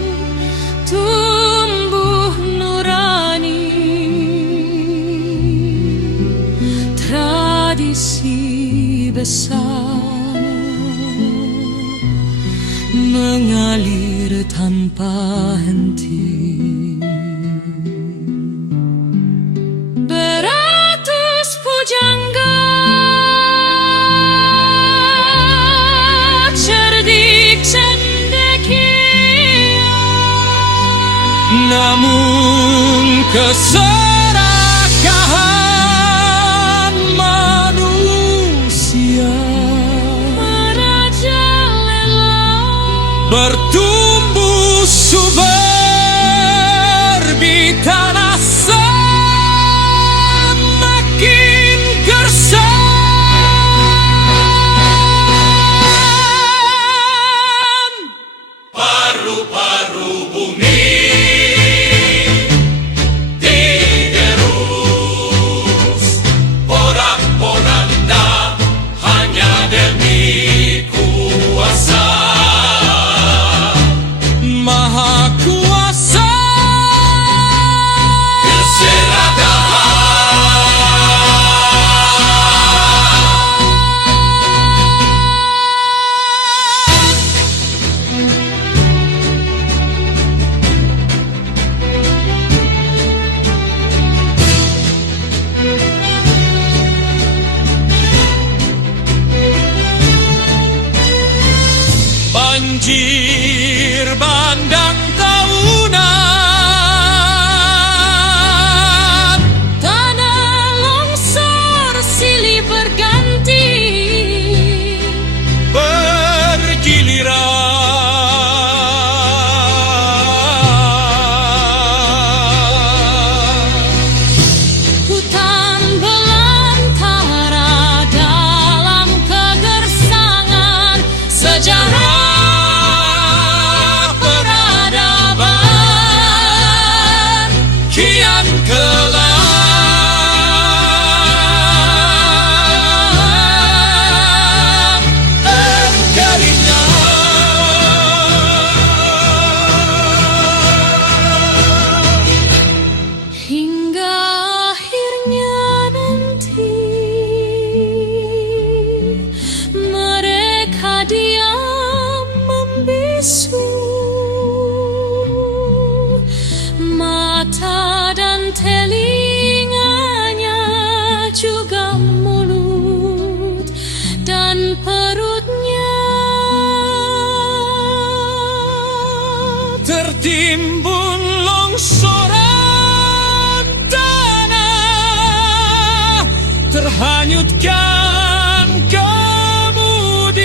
mengalir tanpa henti. Beratus pujangga cerdik cendekia, namun keserakahan manusia merajalela, bertumbuh subur di tanah semakin gersang. Paru-paru bumi digerus porak-poranda hanya demi kuasa. Maha kuasa banjir bandang tahunan, tanah longsor silih berganti, bergiliran. hutan belantara dalam kegersangan sejarah kian kelam tergalinya. hingga akhirnya nanti mereka diam membisu, mata dan telinganya juga mulut dan perutnya Tertimbun longsoran tanah, terhanyutkan kemudian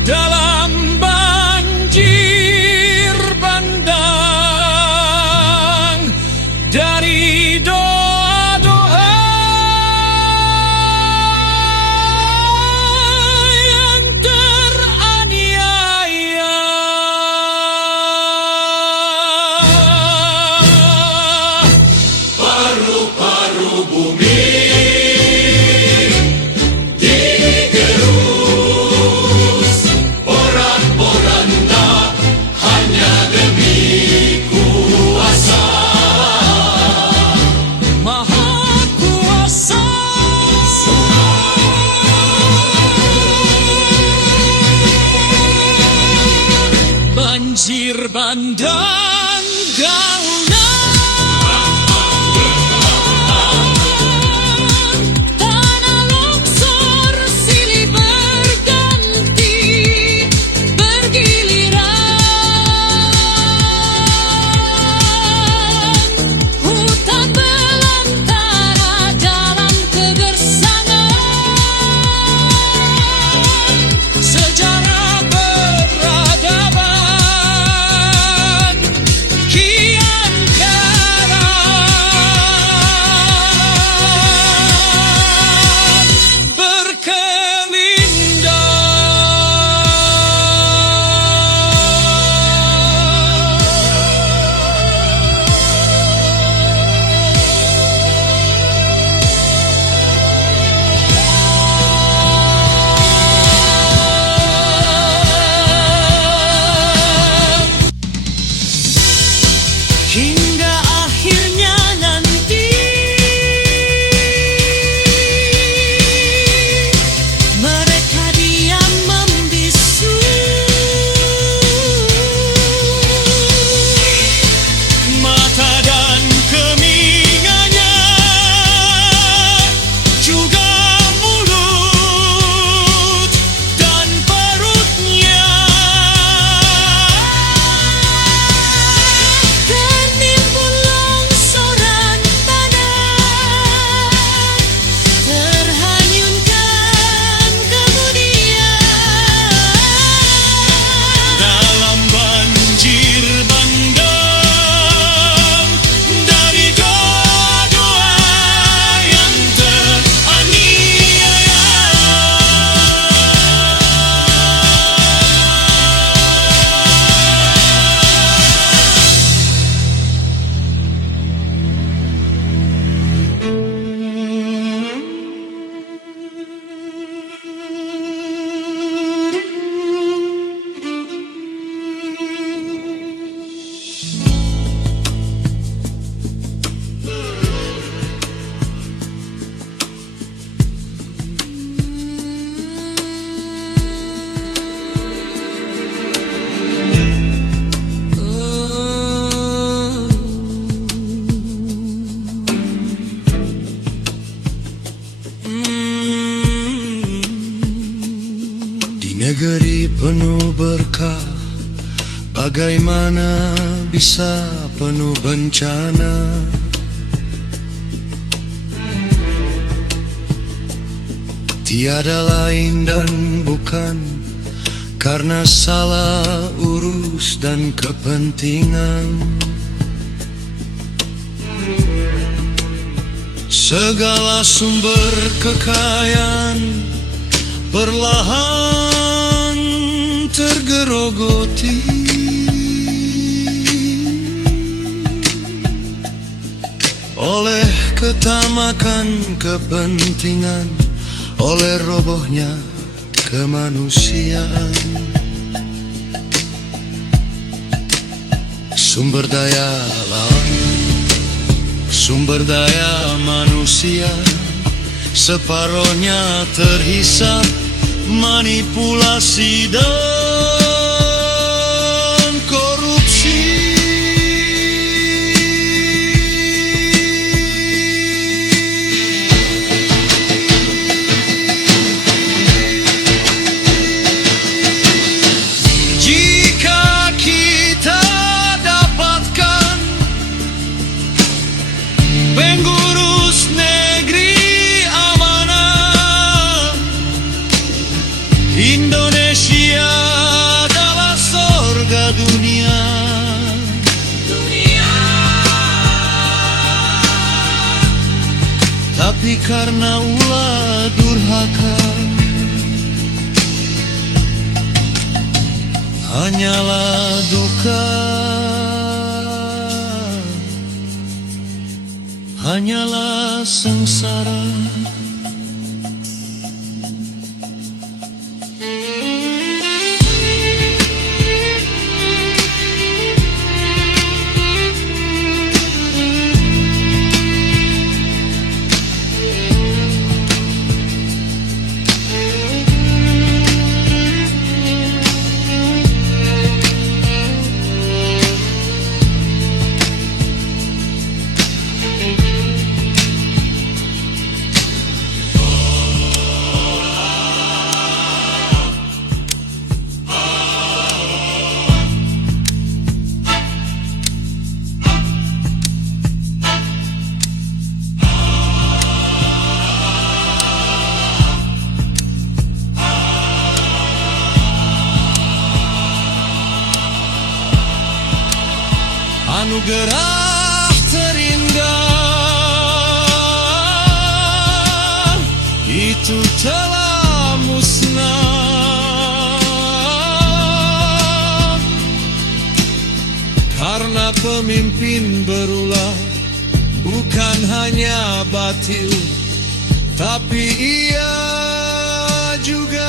dalam banjir bandang dari doa-doa yang teraniaya. Paru-paru bumi digerus porak-poranda hanya demi kuasa. Maha kuasa banjir bandang tanah longsor silih berganti, bergiliran, hutan belantara dalam kegersangan sejarah peradaban negeri penuh berkah, bagaimana bisa penuh bencana? Tiada lain dan bukan karena salah urus dan kepentingan. Segala sumber kekayaan perlahan tergerogoti oleh ketamakan kepentingan, oleh robohnya kemanusiaan. Sumber daya alam, sumber daya manusia separohnya terhisap manipulasi dan korupsi. Jika kita dapatkan pengurus negeri amanah, Indonesia adalah sorga dunia. Tapi karena ulah durhaka, hanyalah duka, hanyalah sengsara. Anugerah terindah itu telah musnah karena pemimpin berulah bukan hanya batil, tapi ia juga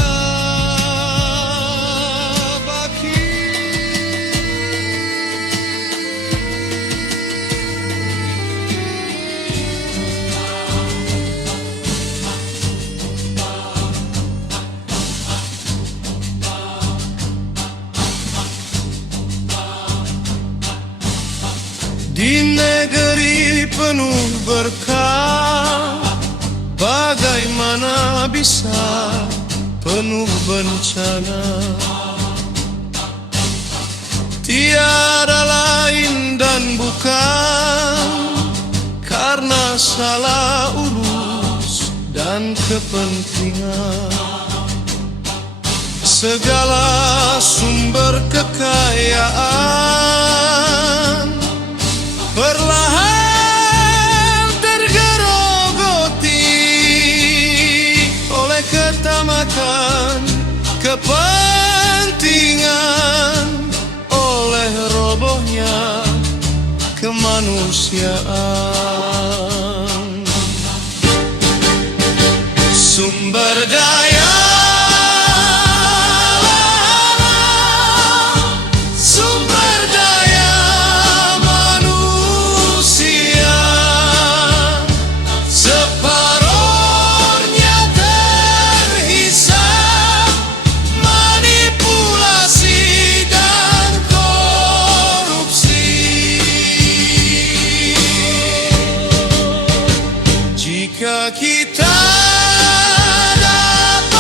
di negeri penuh berkah, bagaimana bisa penuh bencana? Tiada lain dan bukan karena salah urus dan kepentingan. Segala sumber kekayaan perlahan tergerogoti oleh ketamakan kepentingan, oleh robohnya kemanusiaan. Sumber daya jika kita dapat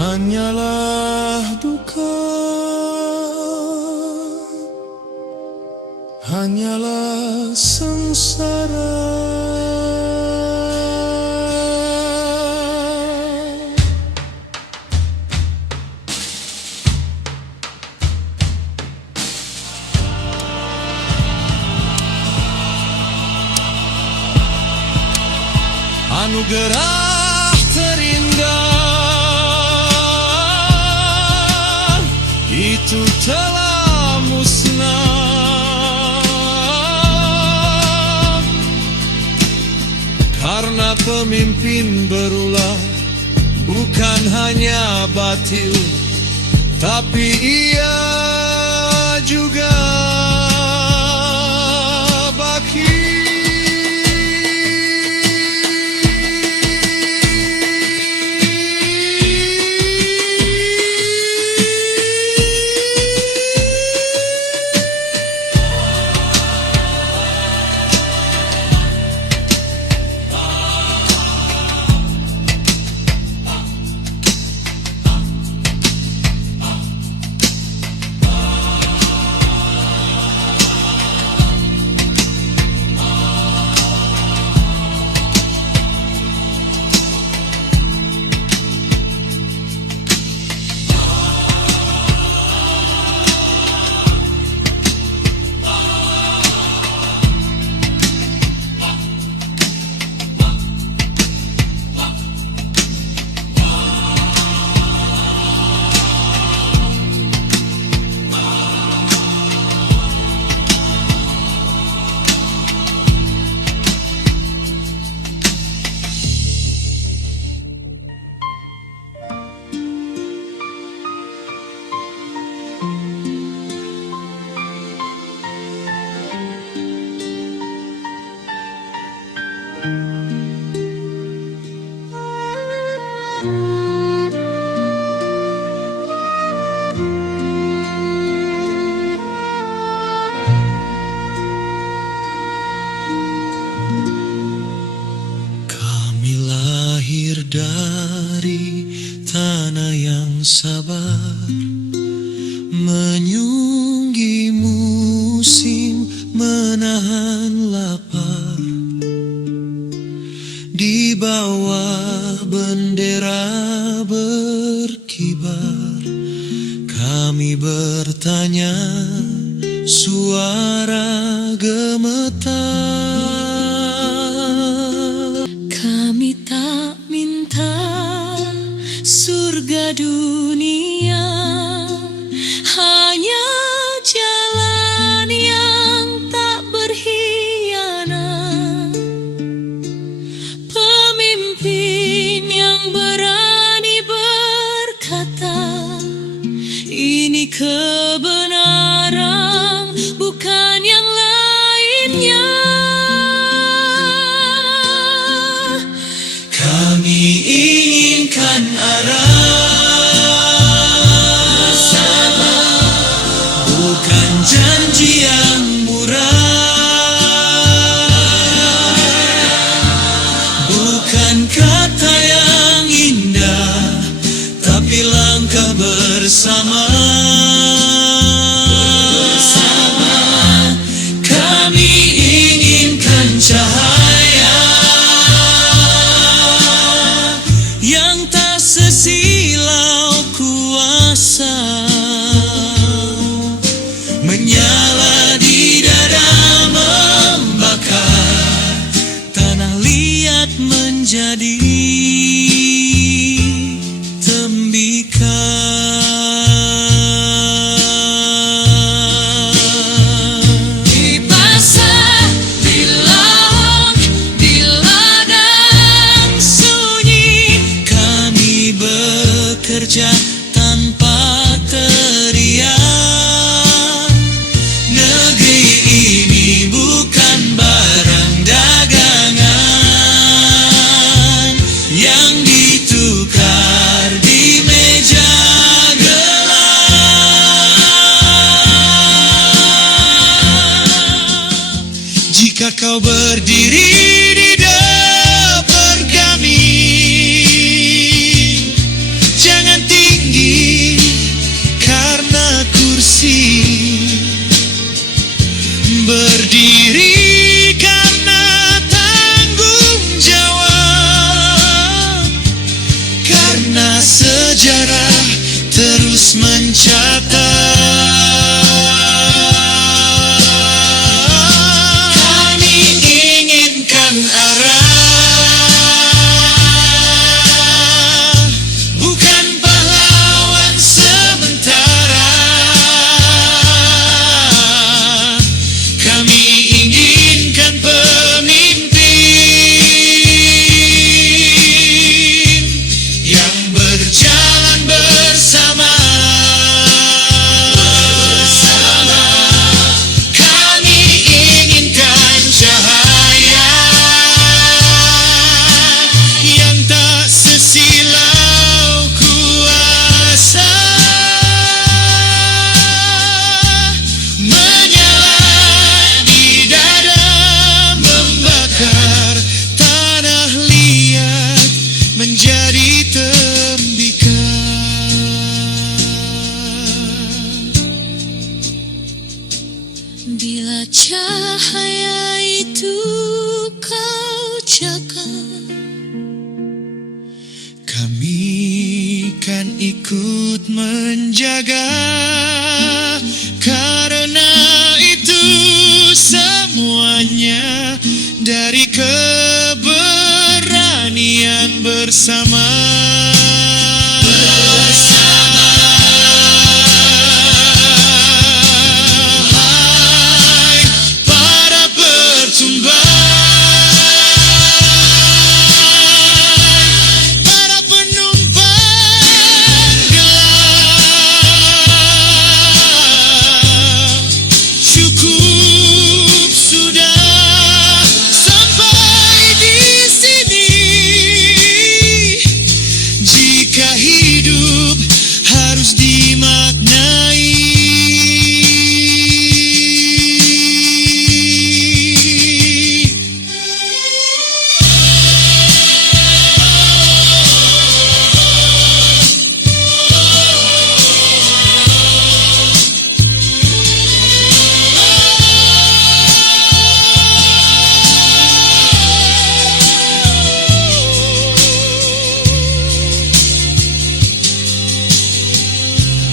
hanyalah duka, hanyalah sengsara. Anugerah terindah itu telah musnah, karena pemimpin berulah bukan hanya batil, tapi ia juga baki. Kami lahir dari tanah yang sabar, menyunggi musim, menahan lapar. Di bawah bendera berkibar, kami bertanya, suara gemetar. Kami tak minta surga dunia, hanya jalan yang tak berkhianat, pemimpin yang berani berkata, ini kebenaran, bukan yang lainnya. Kami inginkan arah bersama, bukan janji yang murah, bukan kata yang indah, tapi langkah bersama. Kami inginkan cahaya yang tak sesilau kuasa, menyala di dada, membakar tanah liat menjadi tembikar. Di pasar, di laut, di ladang sunyi, Kami bekerja tanpa teriak. Negeri ini bukan barang dagangan yang ditukar di meja gelap. Jika kau berdiri di depan kami, jangan sejarah terus mencatat. Kami inginkan arah, bukan pahlawan sementara. Kami inginkan pemimpin yang berjalan bersama. Kami inginkan cahaya yang tak sesilau kuasa, menyala di dada, membakar tanah liat menjadi tembikar. Bila cahaya itu kau jaga, Kami kan ikut menjaga. Karena itu semuanya dari keberanian bersama. Hai para pertumbuhan, para penumpang gelap, cukup sudah sampai di sini. Jika hidup harus dimaknai,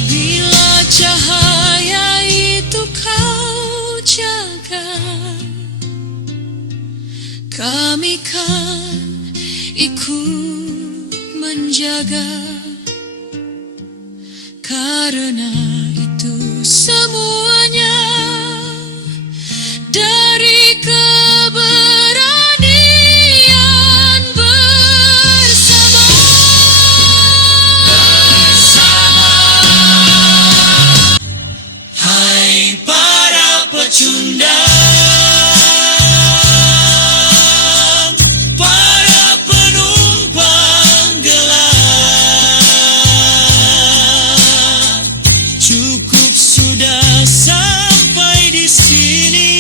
bila cahaya itu kau jaga, kami kan ikut menjaga. Karena itu semuanya dari keberanian bersama. hai para pecundang, para penumpang gelap, cukup sudah sampai di sini.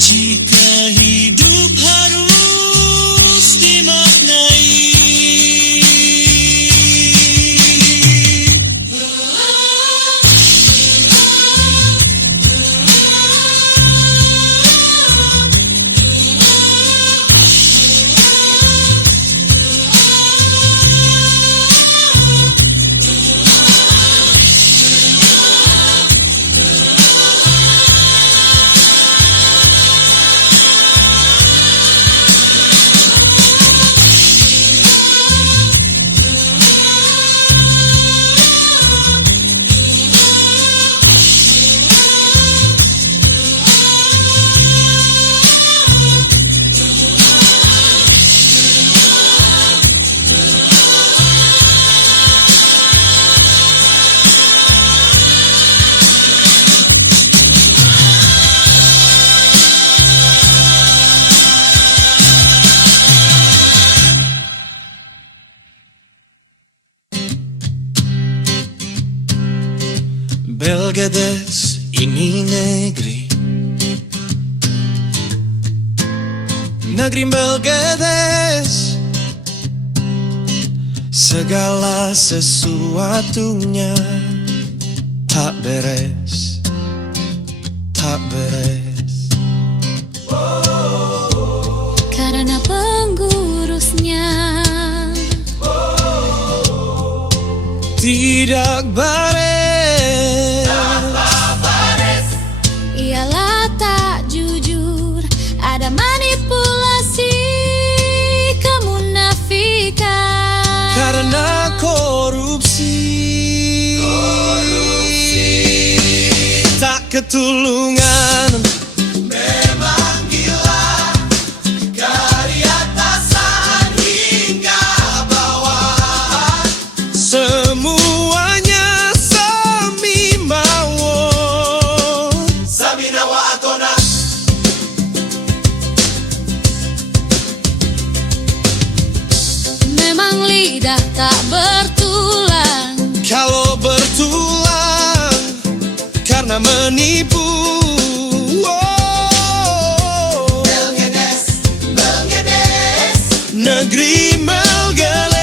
Jika hidup harus dimaknai, Belgedes ini negeri, negeri Belgedes. Segala sesuatunya tak beres, tak beres. Karena pengurusnya tidak bares. Ialah tak jujur, ada manipulasi, kemunafikan. Karena korupsi. Tak ketulungan. Memang gila, dari atasan hingga bawahan, semuanya sami mawon. Samina wa atona. Memang lidah tak bertulang, Kalau bertulang karena menipu. Belgedes, negeri Melgeles.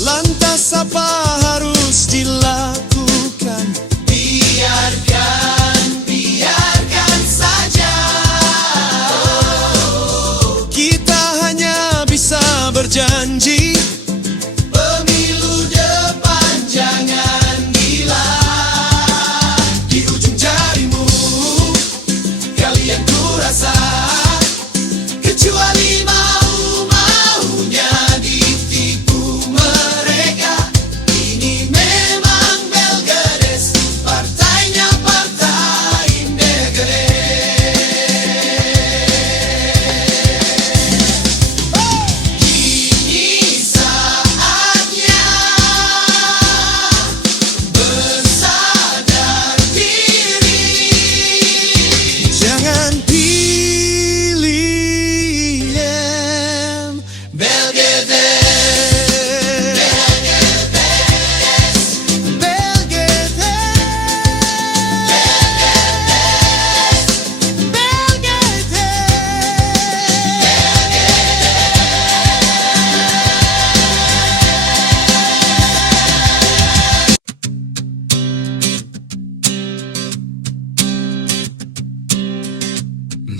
Lantas apa harus dilakukan? Biarkan saja. Kita hanya bisa berjanji, pemilu depan jangan gila. Di ujung jarimu kalian kurasa, kecuali maunya ditipu mereka. Ini memang Belgedes, partainya partai negeri. Ini saatnya bersadar diri. Jangan pilih Belgedes.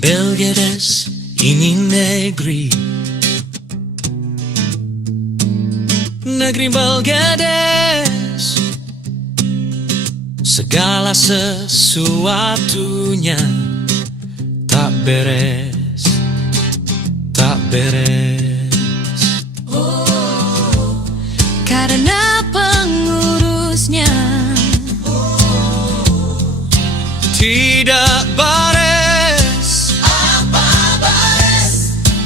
Belgedes, ini negeri Belgedes. Segala sesuatunya tak beres. karena pengurusnya Tidak bares.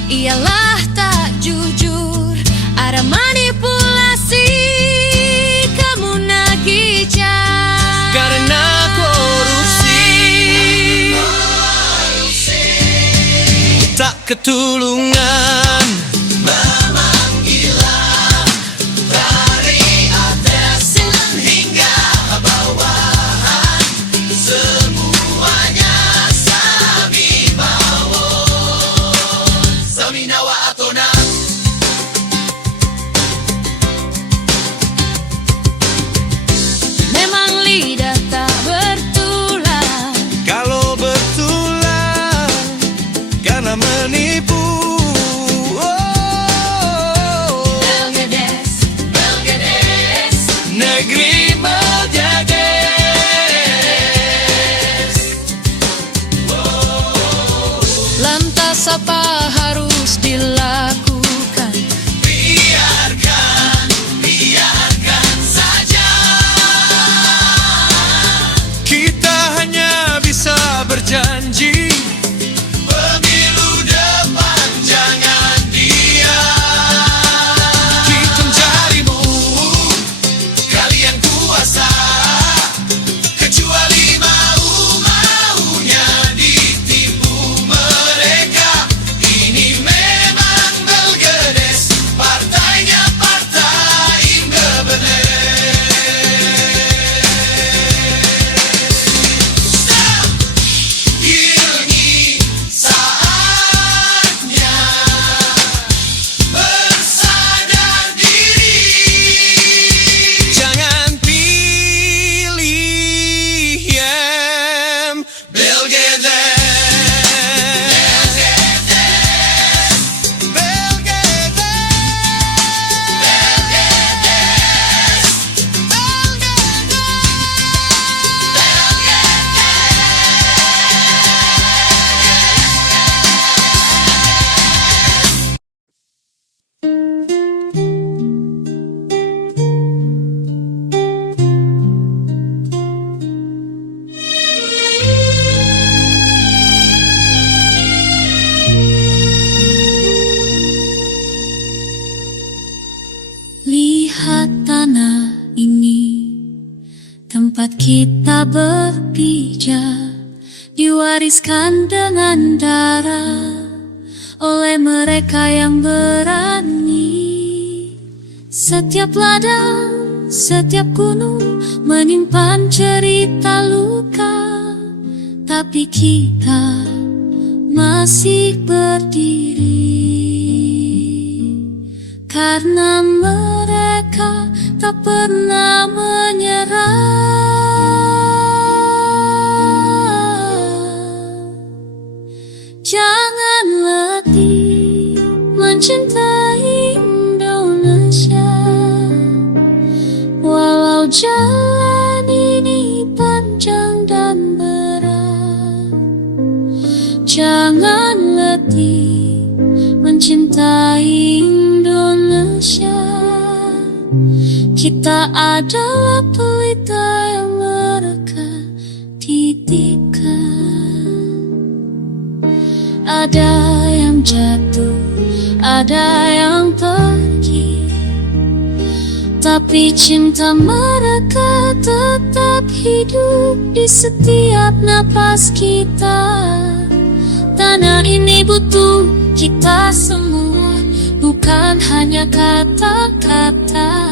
ialah tak jujur, ada manipulasi, kemunafikan. Karena korupsi. Tak ketulungan. Memang gila, dari atasan hingga bawahan, semuanya sami mawon. Samina wa atona. Memang lidah tak bertulang, Kalau bertulang karena menipu. Belgedes, Negeri Melgedes. lantas apa harus dilakukan? Biarkan saja. Kita hanya bisa berjanji, pemilu depan jangan diam. Hitung jarimu, kalian kuasa, kecuali maunya ditipu mereka. Ini memang berpijak diwariskan dengan darah oleh mereka yang berani. Setiap ladang, setiap gunung menyimpan cerita luka, tapi kita masih berdiri karena mereka tak pernah menyerah. Jangan letih mencintai Indonesia, walau jalan ini panjang dan berat. Jangan letih mencintai Indonesia, kita adalah pelita yang mereka titipkan. Ada yang jatuh, ada yang pergi, tapi cinta mereka tetap hidup di setiap napas kita. Tanah ini butuh kita semua, bukan hanya kata-kata,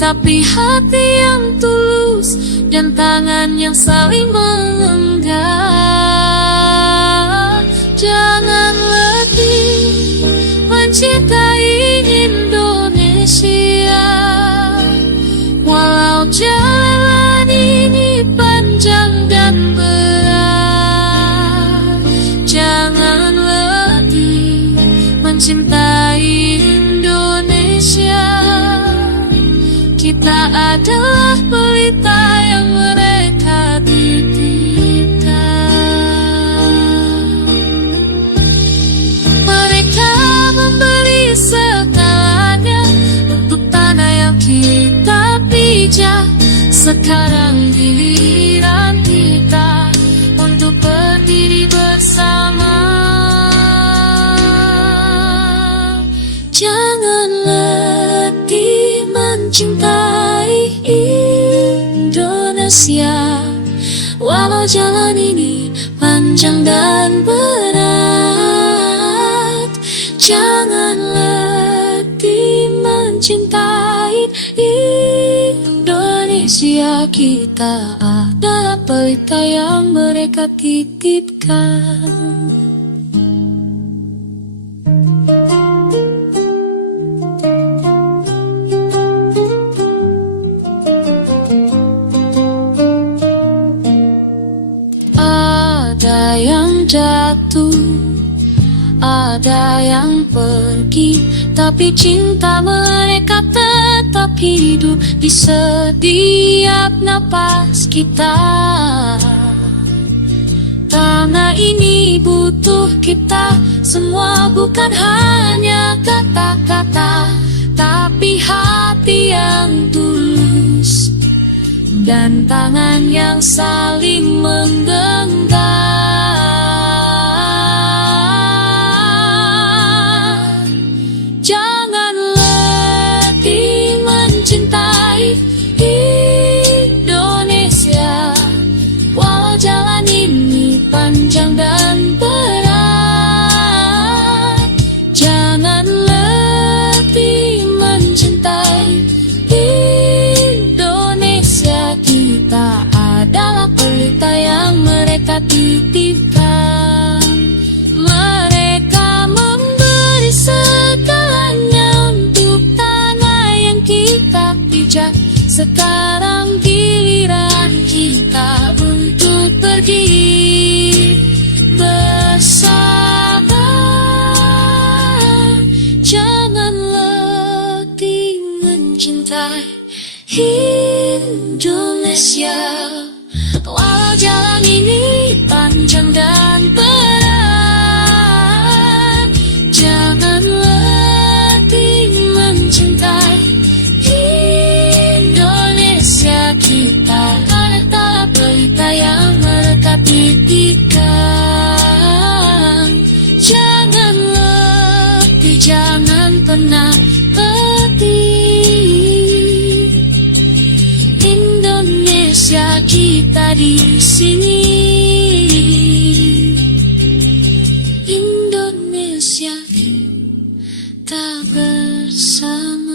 tapi hati yang tulus dan tangan yang saling menggenggam. Jangan letih mencintai Indonesia, walau jalan ini panjang dan berat. Jangan letih mencintai Indonesia, kita adalah pelita yang mereka titipkan. Mereka memberi segalanya untuk tanah yang kita pijak. Sekarang giliran kita untuk berdiri bersama. Jangan letih mencintai Indonesia, walau jalan ini panjang dan berat. Jangan letih mencintai Indonesia, kita adalah pelita yang mereka titipkan. Ada yang jatuh, ada yang pergi, tapi cinta mereka tetap hidup di setiap napas kita. Tanah ini butuh kita semua, bukan hanya kata-kata, tapi hati yang tulus dan tangan yang saling menggenggam. Jangan letih mencintai Indonesia, walau jalan ini panjang dan berat. Jangan letih mencintai Indonesia, kita adalah pelita yang mereka titipkan. Mereka memberi segalanya untuk tanah yang kita pijak. Sekarang giliran kita untuk pergi bersama. Jangan letih mencintai Indonesia, walau jalan ini panjang dan berat. Jangan letih mencintai Indonesia, kita adalah pelita yang mereka titipkan. Jangan letih, jangan pernah letih. Indonesia kita kita di sini. Indonesia tak bersama.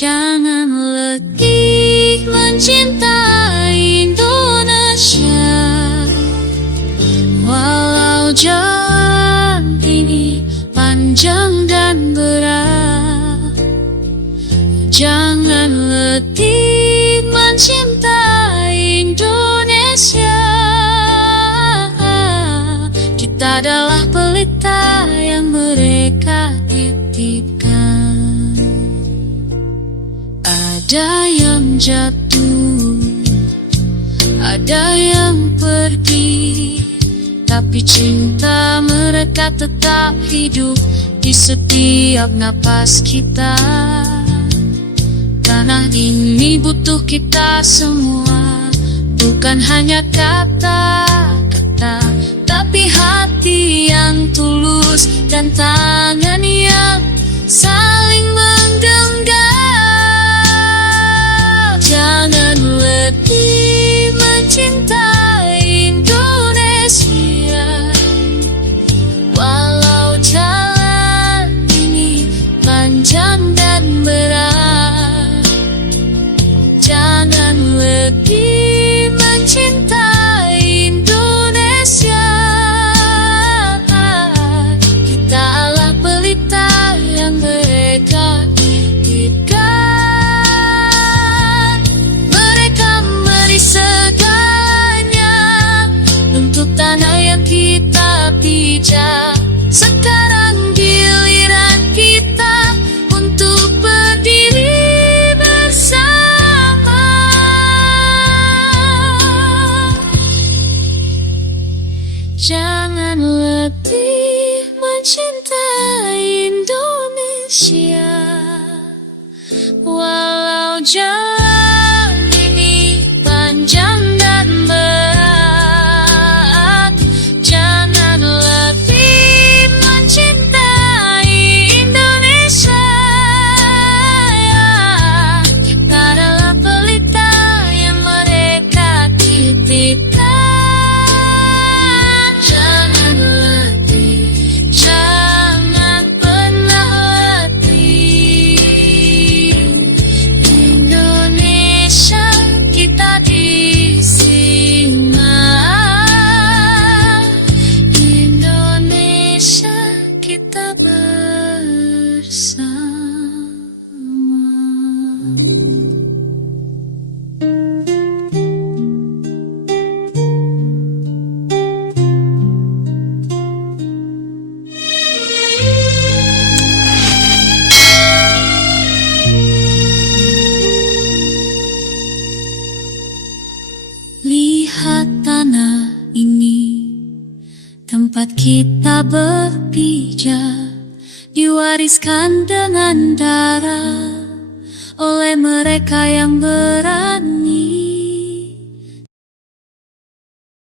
Jangan letih mencintai Indonesia, walau jalan ini panjang dan berat. Jangan letih mencintai Indonesia, kita adalah pelita yang mereka titipkan. Ada yang jatuh, ada yang pergi, tapi cinta mereka tetap hidup di setiap napas kita. Tanah ini butuh kita semua, bukan hanya kata-kata, tapi hati yang tulus dan tangan yang saling menggenggam. Jangan letih mencintai Indonesia, walau jalan ini panjang dan berat. Jangan letih mencintai Indonesia, kita adalah pelita yang mereka titipkan. Tanah yang kita pijak, sekarang giliran kita untuk berdiri bersama. Jangan letih mencintai Indonesia, walau jalan ini panjang dan berat. Lihat tanah ini, tempat kita berpijak, diwariskan dengan darah oleh mereka yang berani.